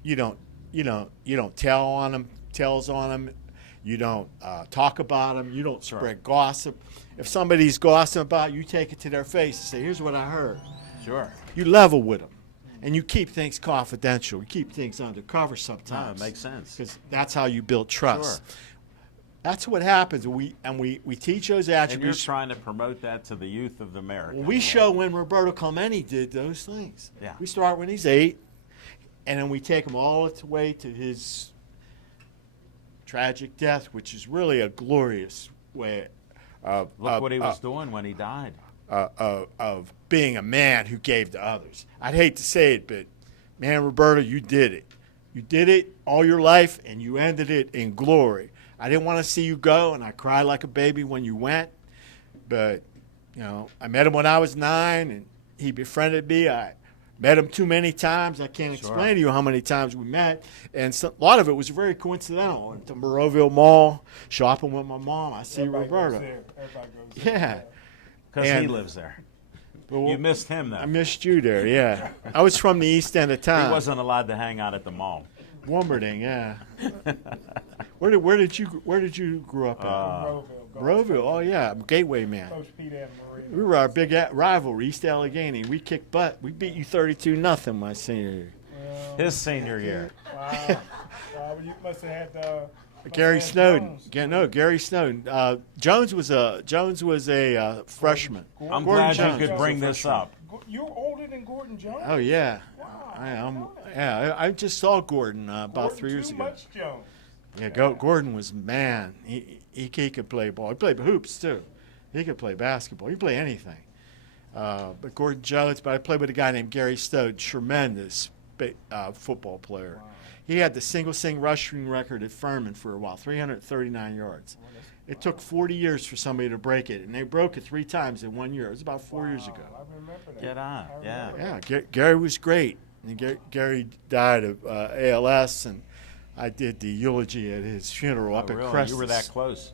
You don't tells on them. You don't talk about them. You don't spread gossip. If somebody's gossiping about you, you take it to their face and say, "Here's what I heard." Sure. You level with them, and you keep things confidential. You keep things undercover sometimes. No, it makes sense. Because that's how you build trust. Sure. That's what happens. We teach those And you're attributes. trying to promote that to the youth of America. We show when Roberto Clemente did those things. Yeah. We start when he's 8. and then we take him all the way to his tragic death, which is really a glorious way Look what he was doing when he died. of being a man who gave to others. I'd hate to say it, but man, Roberto, you did it. You did it all your life, and you ended it in glory. I didn't want to see you go, and I cried like a baby when you went. But, you know, I met him when I was 9, and he befriended me. I met him too many times. I can't explain to you how many times we met. And a lot of it was very coincidental. I went to Moroville Mall, shopping with my mom. I see Everybody Roberto. goes there. Everybody goes there. Yeah. Because he And- lives there. Well, You missed him, though. I missed you there, yeah. I was from the east end of town. He wasn't allowed to hang out at the mall. Womberding, yeah. Where did you grow up at? Roeville. Roeville, oh yeah, I'm a Gateway man. Coach Pete and Marie. We were our big rivalry, East Allegheny. We kicked butt. We beat you 32-0 my senior year. His senior year. Wow. Wow, you must have had Gary Snowden. Jones. Gary Snowden. Jones was a freshman. I'm Gordon glad Jones you could was bring a this freshman. up. You're older than Gordon Jones? Oh yeah. Wow. I just saw Gordon about 3 years Too ago. much Jones. Yeah, Gordon was man. He could play ball. He played hoops too. He could play basketball. He could play anything. But Gordon Jones. But I played with a guy named Gary Stode, tremendous football player. Wow. He had the single rushing record at Furman for a while, 339 yards. It took 40 years for somebody to break it, and they broke it 3 times in 1 year. It was about 4 years ago. I remember that. Get on, I yeah. remember Yeah, Gary was great. And Gary died of ALS, and I did the eulogy at his funeral up Oh, at really? Crestus. You were that close.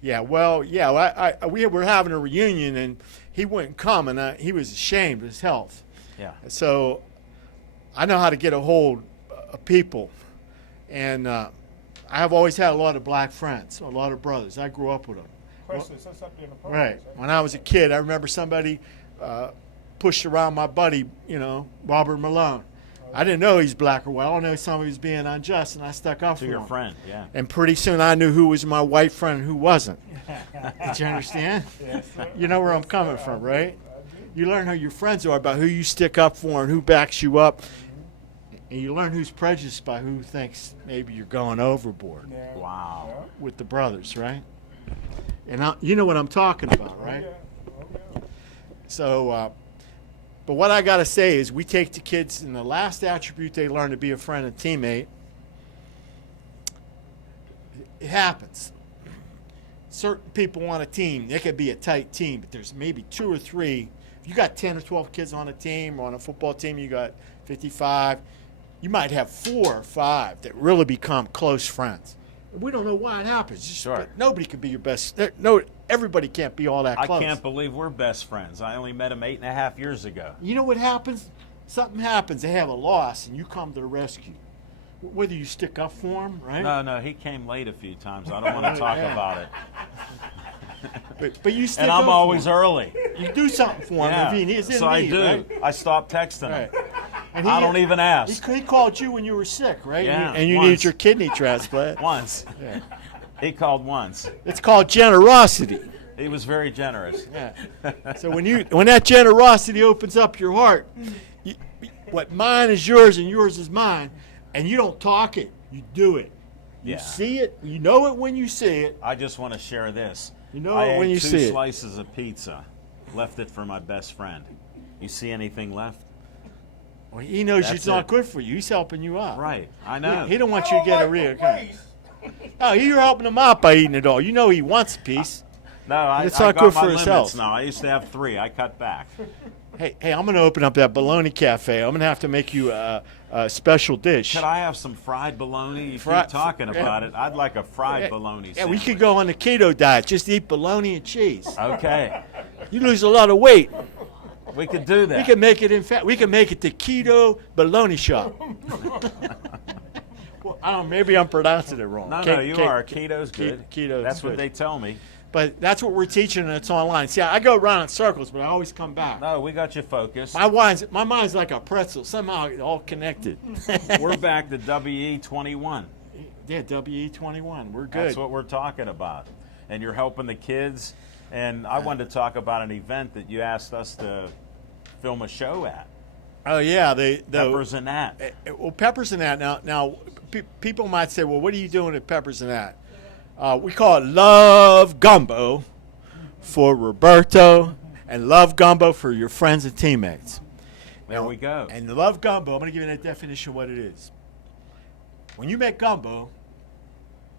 Yeah, well, we were having a reunion, and he wouldn't come, and he was ashamed of his health. Yeah. So I know how to get a hold of people, and I've always had a lot of black friends, a lot of brothers. I grew up with them. Crestus, that's up there in the park. Right. When I was a kid, I remember somebody pushed around my buddy, Robert Malone. I didn't know he's black or white. I know somebody was being unjust, and I stuck up To for your him. friend, yeah. And pretty soon I knew who was my white friend and who wasn't. Did you understand? Yes, sir. You know where I'm coming from, right? You learn who your friends are by who you stick up for and who backs you up. And you learn who's prejudiced by who thinks maybe you're going overboard Yeah. Wow. Yeah. with the brothers, right? And you know what I'm talking about, right? Yeah. Oh, yeah. So, but what I got to say is we take the kids, and the last attribute they learn to be a friend and teammate, it happens. Certain people on a team, they could be a tight team, but there's maybe 2 or 3. If you got 10 or 12 kids on a team, or on a football team, you got 55, you might have 4 or 5 that really become close friends. We don't know why it happens. Sure. But nobody can be your best. No, everybody can't be all that I close. can't believe we're best friends. I only met him 8.5 years ago. You know what happens? Something happens. They have a loss, and you come to the rescue. Whether you stick up for them, right? No, he came late a few times. I don't want to talk Yeah. about it. But you stick And up I'm for always 'em. early. You do something for him Yeah. if he needs it. So I do. Right? I stopped texting him. Right. And I don't even ask. He called you when you were sick, right? Yeah, And you once. needed your kidney transplant. Once. Yeah. He called once. It's called generosity. He was very generous. Yeah. So when that generosity opens up your heart, what mine is yours and yours is mine, and you don't talk it, you do it. You Yeah. see it, you know it when you see it. I just want to share this. You know I it when ate you 2 see it. slices of pizza, left it for my best friend. You see anything left? Well, he knows That's it's not it. good for you. He's helping you out. Right. I know. He don't want I you to don't get a like the real. waste. Oh, you're helping him out by eating it all. You know he wants a piece. No, I It's I not got good my for his limits health. now. I used to have 3. I cut back. Hey, I'm going to open up that bologna cafe. I'm going to have to make you a special dish. Could I have some fried bologna? You Fri- keep talking yeah. about it. I'd like a fried Yeah, bologna Yeah, we sandwich. could go on the keto diet. Just eat bologna and cheese. Okay. You lose a lot of weight. We could do that. We can make it in fact. We can make it the keto bologna shop. Well, I don't know. Maybe I'm pronouncing it wrong. No, Ke- you ke- are. ke- Keto's good. Keto's That's what good. they tell me. But that's what we're teaching, and it's online. See, I go around in circles, but I always come back. No, we got you focused. My mind's like a pretzel. Somehow it's all connected. We're back to WE21. Yeah, WE21. We're good. That's what we're talking about. And you're helping the kids. And I wanted to talk about an event that you asked us to film a show at. Oh yeah, the Peppers and that. well, Peppers and that. Now, people might say, well, what are you doing at Peppers and that? We call it Love Gumbo for Roberto, and Love Gumbo for your friends and teammates. There we go. And the Love Gumbo, I'm going to give you that definition of what it is. When you make gumbo,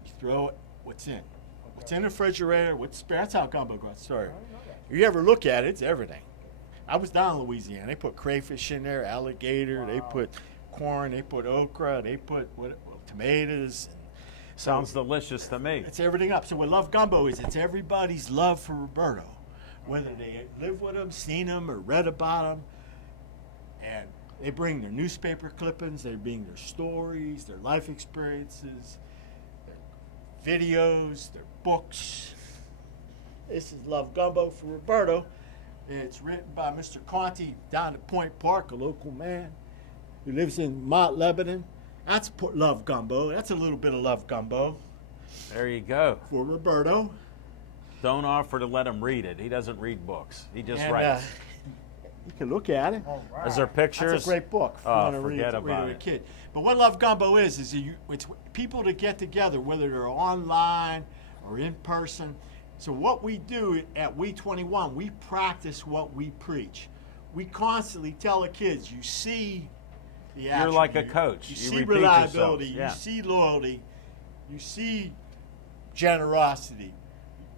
you throw what's in. What's in the refrigerator, what's spare. That's how gumbo got started. If you ever look at it, it's everything. I was down in Louisiana. They put crayfish in there, alligator. They put corn. They put okra. They put tomatoes. Sounds delicious to me. It's everything up. So what Love Gumbo is, it's everybody's love for Roberto. Whether they live with him, seen him, or read about him. And they bring their newspaper clippings, they bring their stories, their life experiences, their videos, their books. This is Love Gumbo for Roberto. It's written by Mr. Conti down at Point Park, a local man who lives in Mont Lebanon. That's Love Gumbo. That's a little bit of Love Gumbo There you go. for Roberto. Don't offer to let him read it. He doesn't read books. He just And, writes. you can look at it. Is there pictures? That's a great book if you Oh, want to read forget it about to a it. kid. But what Love Gumbo is it's people to get together, whether they're online or in person. So what we do at We 21, we practice what we preach. We constantly tell the kids, you see the You're like a attribute, coach. You You see repeat reliability, yourself. Yeah. you see loyalty, you see generosity.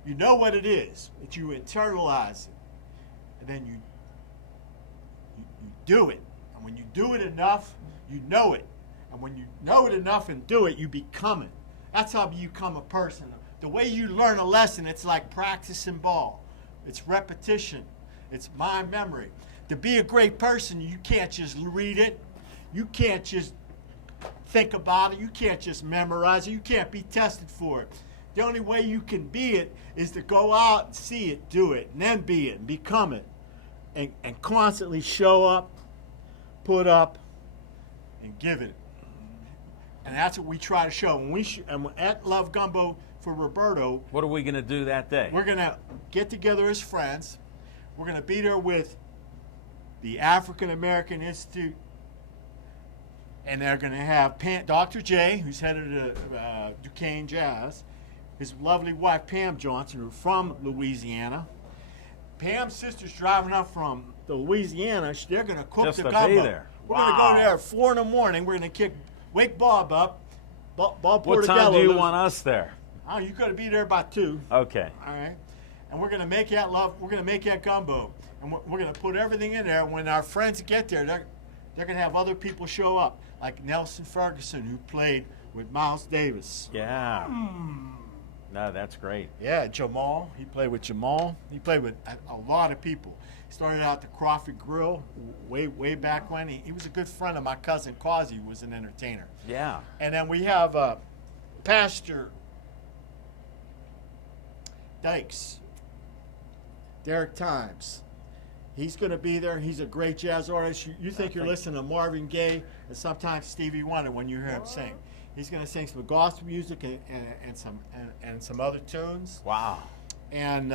You know what it is, that you internalize it, and then you do it. And when you do it enough, you know it. And when you know it enough and do it, you become it. That's how you become a person. The way you learn a lesson, it's like practicing ball. It's repetition. It's mind memory. To be a great person, you can't just read it. You can't just think about it. You can't just memorize it. You can't be tested for it. The only way you can be it is to go out and see it, do it, and then be it and become it. And constantly show up, put up, and give it. And that's what we try to show. When and at Love Gumbo for Roberto, What are we going to do that day? we're going to get together as friends. We're going to be there with the African American Institute, and they're going to have Dr. J, who's head of the Duquesne Jazz, his lovely wife Pam Johnson, who's from Louisiana. Pam's sister's driving up from the Louisiana. They're going to cook Just the to be gumbo. there. We're going to Wow. go there at 4 in the morning. We're going to wake Bob up. Bob What time Porticello do you lives- want us there? Oh, you got to be there by 2. Okay. All right. And we're going to make that love. We're going to make that gumbo. And we're going to put everything in there. When our friends get there, they're going to have other people show up, like Nelson Ferguson, who played with Miles Davis. Yeah. No, that's great. Yeah, Jamal. He played with Jamal. He played with a lot of people. He started out at the Crawford Grill way back when. He was a good friend of my cousin Causey, who was an entertainer. Yeah. And then we have Pastor Dykes, Derek Times. He's going to be there. He's a great jazz artist. You think you're listening to Marvin Gaye and sometimes Stevie Wonder when you hear him sing. He's going to sing some gospel music and some other tunes. Wow. And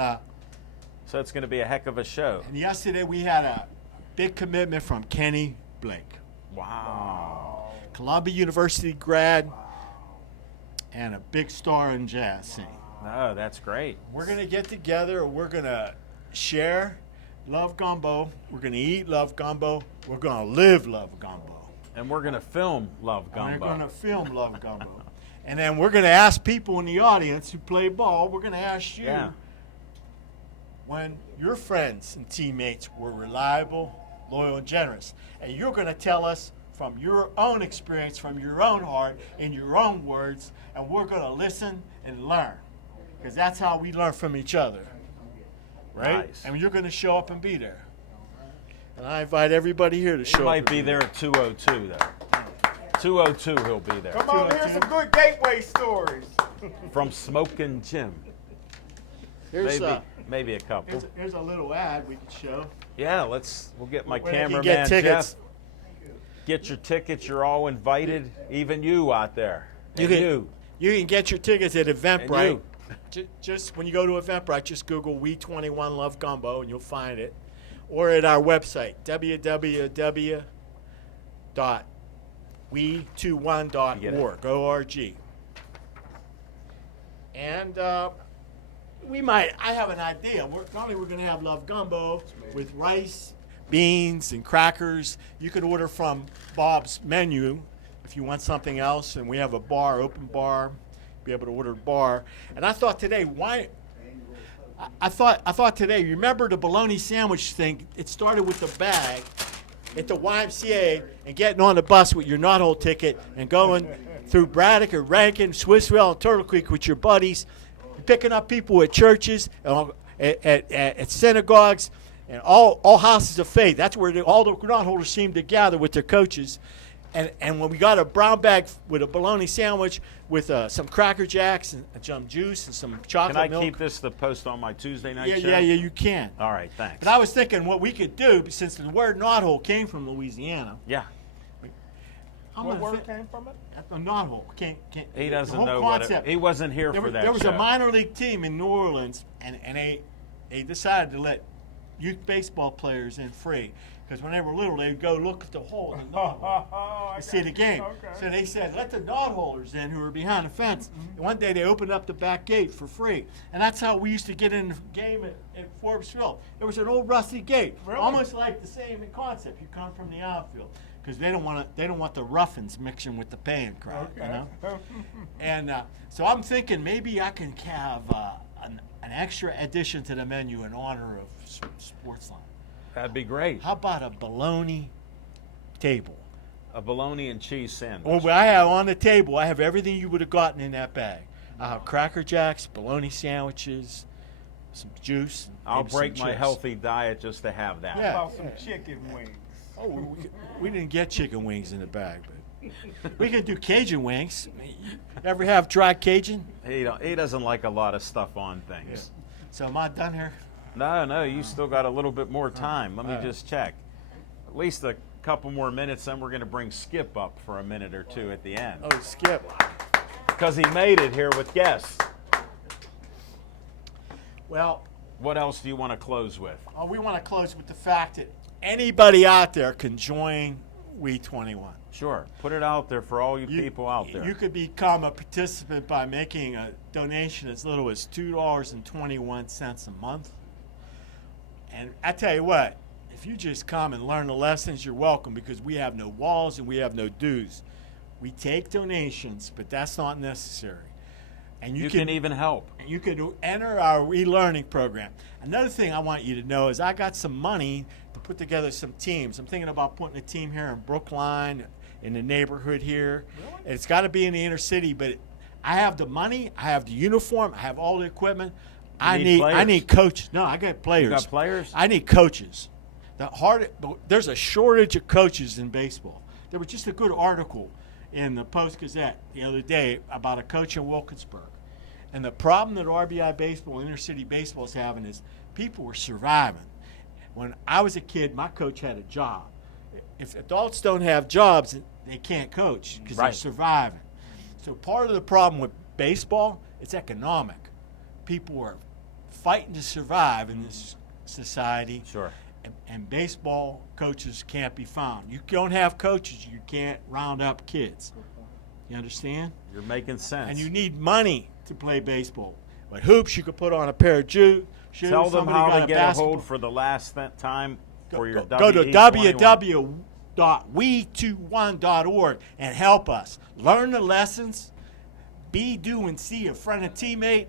So it's going to be a heck of a show. and yesterday we had a big commitment from Kenny Blake, Wow. Columbia University grad, and a big star in jazz scene. No, that's great. We're going to get together. We're going to share Love Gumbo. We're going to eat Love Gumbo. We're going to live Love Gumbo. And we're going to film Love And we're going Gumbo. to film Love Gumbo. And then we're going to ask people in the audience who play ball, we're going to ask you Yeah. when your friends and teammates were reliable, loyal, and generous. And you're going to tell us from your own experience, from your own heart, in your own words, and we're going to listen and learn. Because that's how we learn from each other. Right? Nice. And you're going to show up and be there. And I invite everybody here to He show up. might and be there at 2:02 though. 2:02 he'll be there. Come on, here's some good gateway stories. From Smoking Jim. Here's, Maybe a couple. here's a little ad we can show. Yeah, we'll get my Where they can cameraman get tickets. Jeff. Get your tickets. You're all invited. Even you out there. You And can, you can get your tickets at Eventbrite. you. Just when you go to Eventbrite, just Google We 21 Love Gumbo and you'll find it. Or at our website, we21.org, O-R-G. And I have an idea. Not only we're going to have love gumbo with rice, beans, and crackers. You could order from Bob's menu if you want something else, and we have a bar, open bar, be able to order a bar. And I thought today, I thought today, you remember the bologna sandwich thing? It started with the bag at the YMCA and getting on the bus with your knothole ticket and going through Braddock or Rankin, Swissville, and Turtle Creek with your buddies, picking up people at churches, at synagogues, and all houses of faith. That's where all the knotholders seem to gather with their coaches. And when we got a brown bag with a bologna sandwich with some Cracker Jacks and some juice and some chocolate Can I milk. keep this the post on my Tuesday night Yeah, show? yeah, you can. All right, thanks. But I was thinking what we could do, since the word knothole came from Louisiana. Yeah. What word came from it? A knothole. He the doesn't whole know what concept. he wasn't here There for was, that there was show. a minor league team in New Orleans, and they decided to let youth baseball players in free. Because when they were little, they'd go look at the hole in the knothole and see the game. Okay. So they said, let the knotholders in who were behind the fence. And one day they opened up the back gate for free. And that's how we used to get in the game at Forbesville. There was an old rusty gate, Really? almost like the same in concept. You come from the outfield. Because they don't want the Ruffins mixing with the paying crowd, you know. And so I'm thinking maybe I can have an extra addition to the menu in honor of Sportsline. That'd be great. How about a bologna table? A bologna and cheese sandwich. Well, I have on the table, I have everything you would have gotten in that bag. I have Cracker Jacks, bologna sandwiches, some juice. I'll maybe some break my chips. healthy diet just to have that. Yeah. About some chicken wings. Oh, we didn't get chicken wings in the bag, but we can do Cajun wings. Ever have dry Cajun? He doesn't like a lot of stuff on things. So am I done here? No, you still got a little bit more time. Let me just check. At least a couple more minutes, then we're going to bring Skip up for a minute or two at the end. Oh, Skip. Because he made it here with guests. Well, What else do you want to close with? we want to close with the fact that anybody out there can join We21. Sure. Put it out there for all you people out there. You could become a participant by making a donation as little as $2.21 a month. And I tell you what, if you just come and learn the lessons, you're welcome, because we have no walls and we have no dues. We take donations, but that's not necessary. And you can even help. you can enter our e-learning program. Another thing I want you to know is I got some money to put together some teams. I'm thinking about putting a team here in Brookline, in the neighborhood here. Really? It's got to be in the inner city, but I have the money, I have the uniform, I have all the equipment. I need coaches. No, I got players. You got players? I need coaches. There's a shortage of coaches in baseball. There was just a good article in the Post-Gazette the other day about a coach in Wilkinsburg. And the problem that RBI baseball, inner city baseball is having is people were surviving. When I was a kid, my coach had a job. If adults don't have jobs, they can't coach because they're Right. surviving. So part of the problem with baseball, it's economic. People are fighting to survive in this society. Sure. And baseball coaches can't be found. You don't have coaches, you can't round up kids. You understand? You're making sense. And you need money to play baseball. But hoops, you could put on a pair of shoes. Tell them Somebody how got to get a basketball. hold for the last time for your Go to WE21. www.we21.org and help us. Learn the lessons, be, do, and see a friend and teammate,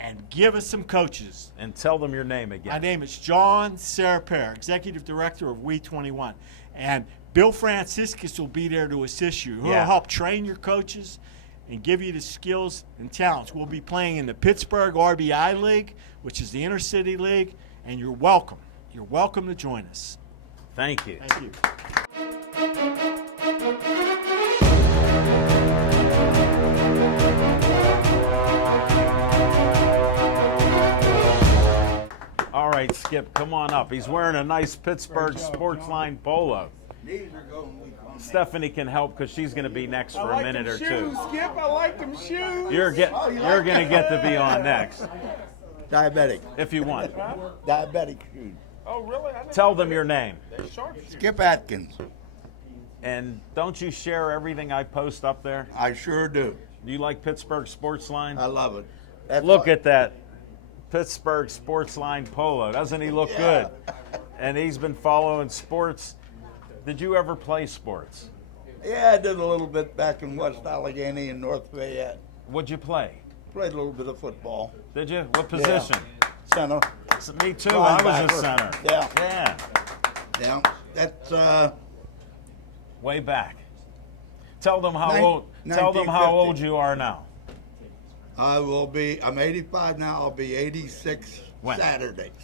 and give us some coaches. And tell them your name again. My name is John Sarapair, Executive Director of We21. And Bill Franciscus will be there to assist you. He'll Yeah. help train your coaches and give you the skills and talents. We'll be playing in the Pittsburgh RBI League, which is the inner city league, and you're welcome. You're welcome to join us. Thank you. Thank you. All right, Skip, come on up. He's wearing a nice Pittsburgh Sportsline polo. Stephanie can help because she's going to be next for a minute or two. Skip, I like them shoes. You're going to get to be on next Diabetic. if you want. Diabetic shoes. Oh, really? I didn't Tell know them that. your name. They're sharp shoes. Skip Atkins. And don't you share everything I post up there? I sure do. Do you like Pittsburgh Sportsline? I love it. That's Look what- at that Pittsburgh Sportsline polo. Doesn't he look good? And he's been following sports. Did you ever play sports? Yeah, I did a little bit back in West Allegheny and North Fayette. What'd you play? Played a little bit of football. Did you? What position? Center. Me too. I was a Linebacker. center. Yeah. Yeah. Yeah. That's Way back. Tell them how Nin- old. Tell them how 1950. old you are now. I'm 85 now. I'll be 86 When?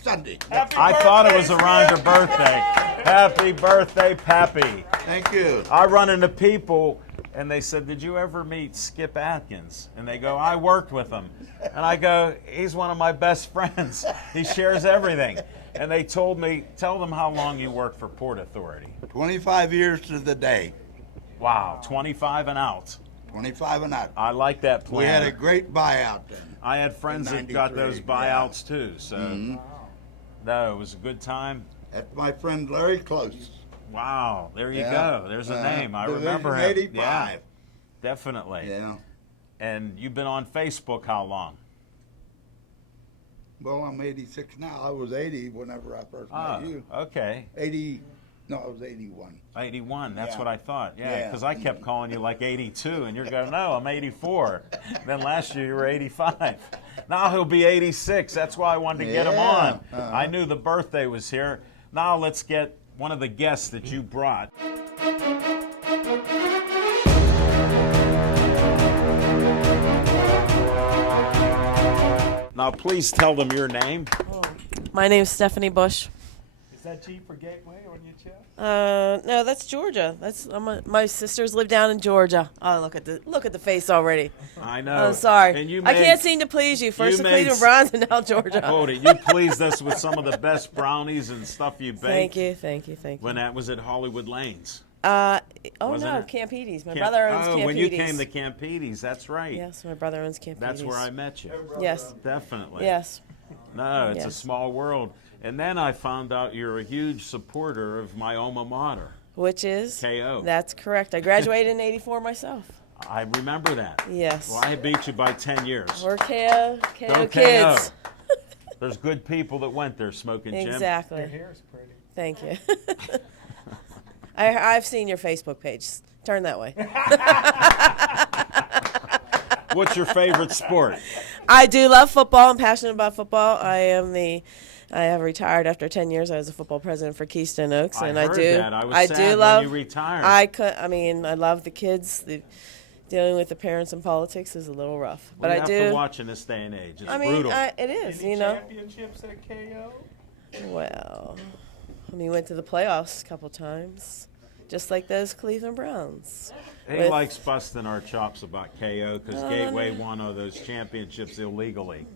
Sunday. Happy I thought it was birthday, around your Skip! birthday. Happy birthday, Pappy. Thank you. I run into people and they said, "Did you ever meet Skip Atkins?" And they go, "I worked with him." And I go, "He's one of my best friends. He shares everything." And they told me, "Tell them how long you worked for Port Authority." 25 years to the day. Wow, 25 and out. 25 and out. I like that plan. We had a great buyout then. I had friends that got those 93, buyouts too. So, no, it was a good time. That's my friend Larry Close. Wow, there you Yeah. go. There's a name. I Division remember him. 85. Yeah, definitely. Yeah. And you've been on Facebook how long? Well, I'm 86 now. I was 80 whenever I first Ah, met you. okay. 80. No, I was 81. 81, that's Yeah. what I thought. Yeah, Yeah. because I kept calling you like 82, and you're going, "No, I'm 84. Then last year you were 85. Now he'll be 86. That's why I wanted to get him Yeah. on. I knew the birthday was here. Now let's get one of the guests that you brought. Now please tell them your name. My name's Stephanie Bush. Is that G for Gateway on your chest? No, that's Georgia. That's my sisters live down in Georgia. Oh, look at the face already. I know. I'm sorry. And you I made- can't seem to please you. First you the made Cleveland s- Browns and now Georgia. Hold it. You pleased us with some of the best brownies and stuff you baked. Thank you. When that was at Hollywood Lanes. Oh Wasn't no, it? Camp Edie's. My Camp- brother owns oh, Camp when you Edie's. came to Camp Edie's, that's right. Yes, my brother owns Camp That's Edie's. where I met you. Yes, Definitely. yes. No, it's a Yes. small world. And then I found out you're a huge supporter of my alma mater. Which is KO. That's correct. I graduated in '84 myself. I remember that. Yes. Well, I beat you by 10 years. We're KO Go kids. KO. There's good people that went there smoking Jim. Exactly. Your hair's pretty. Thank you. I've seen your Facebook page. Turn that way. What's your favorite sport? I do love football. I'm passionate about football. I have retired after 10 years. I was a football president for Keystone Oaks, I and heard I do. that. I was I sad do when love. you retired. I love the kids. Dealing with the parents in politics is a little rough, but We I have do. to watch in this day and age. It's I mean, brutal. it is. Any You know. championships at KO? Well, went to the playoffs a couple times, just like those Cleveland Browns. He with- likes busting our chops about KO because Gateway won all those championships illegally.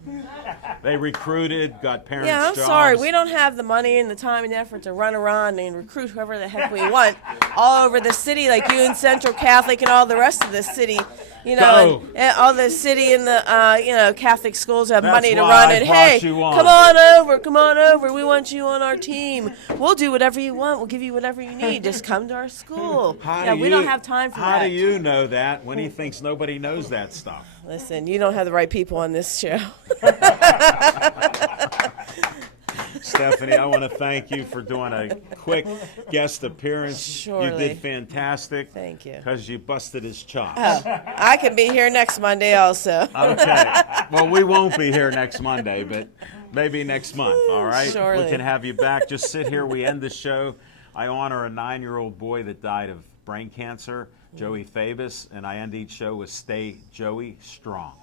They recruited, got parents' Yeah, I'm jobs. sorry. We don't have the money and the time and effort to run around and recruit whoever the heck we want all over the city, like you in Central Catholic and all the rest of the city. You know, Go. and all the city and the Catholic schools have That's money to why run I it. brought Hey, you on. come on over. We want you on our team. We'll do whatever you want. We'll give you whatever you need. Just come to our school. We don't have time for How that. do you know that when he thinks nobody knows that stuff? Listen, you don't have the right people on this show. Stephanie, I want to thank you for doing a quick guest appearance. You Surely. did fantastic. Thank you. Because you busted his chops. I can be here next Monday also. Okay. Well, we won't be here next Monday, but maybe next month, all right? Surely. We can have you back. Just sit here. We end the show. I honor a 9-year-old boy that died of brain cancer, Joey Fabus, and I end each show with Stay Joey Strong.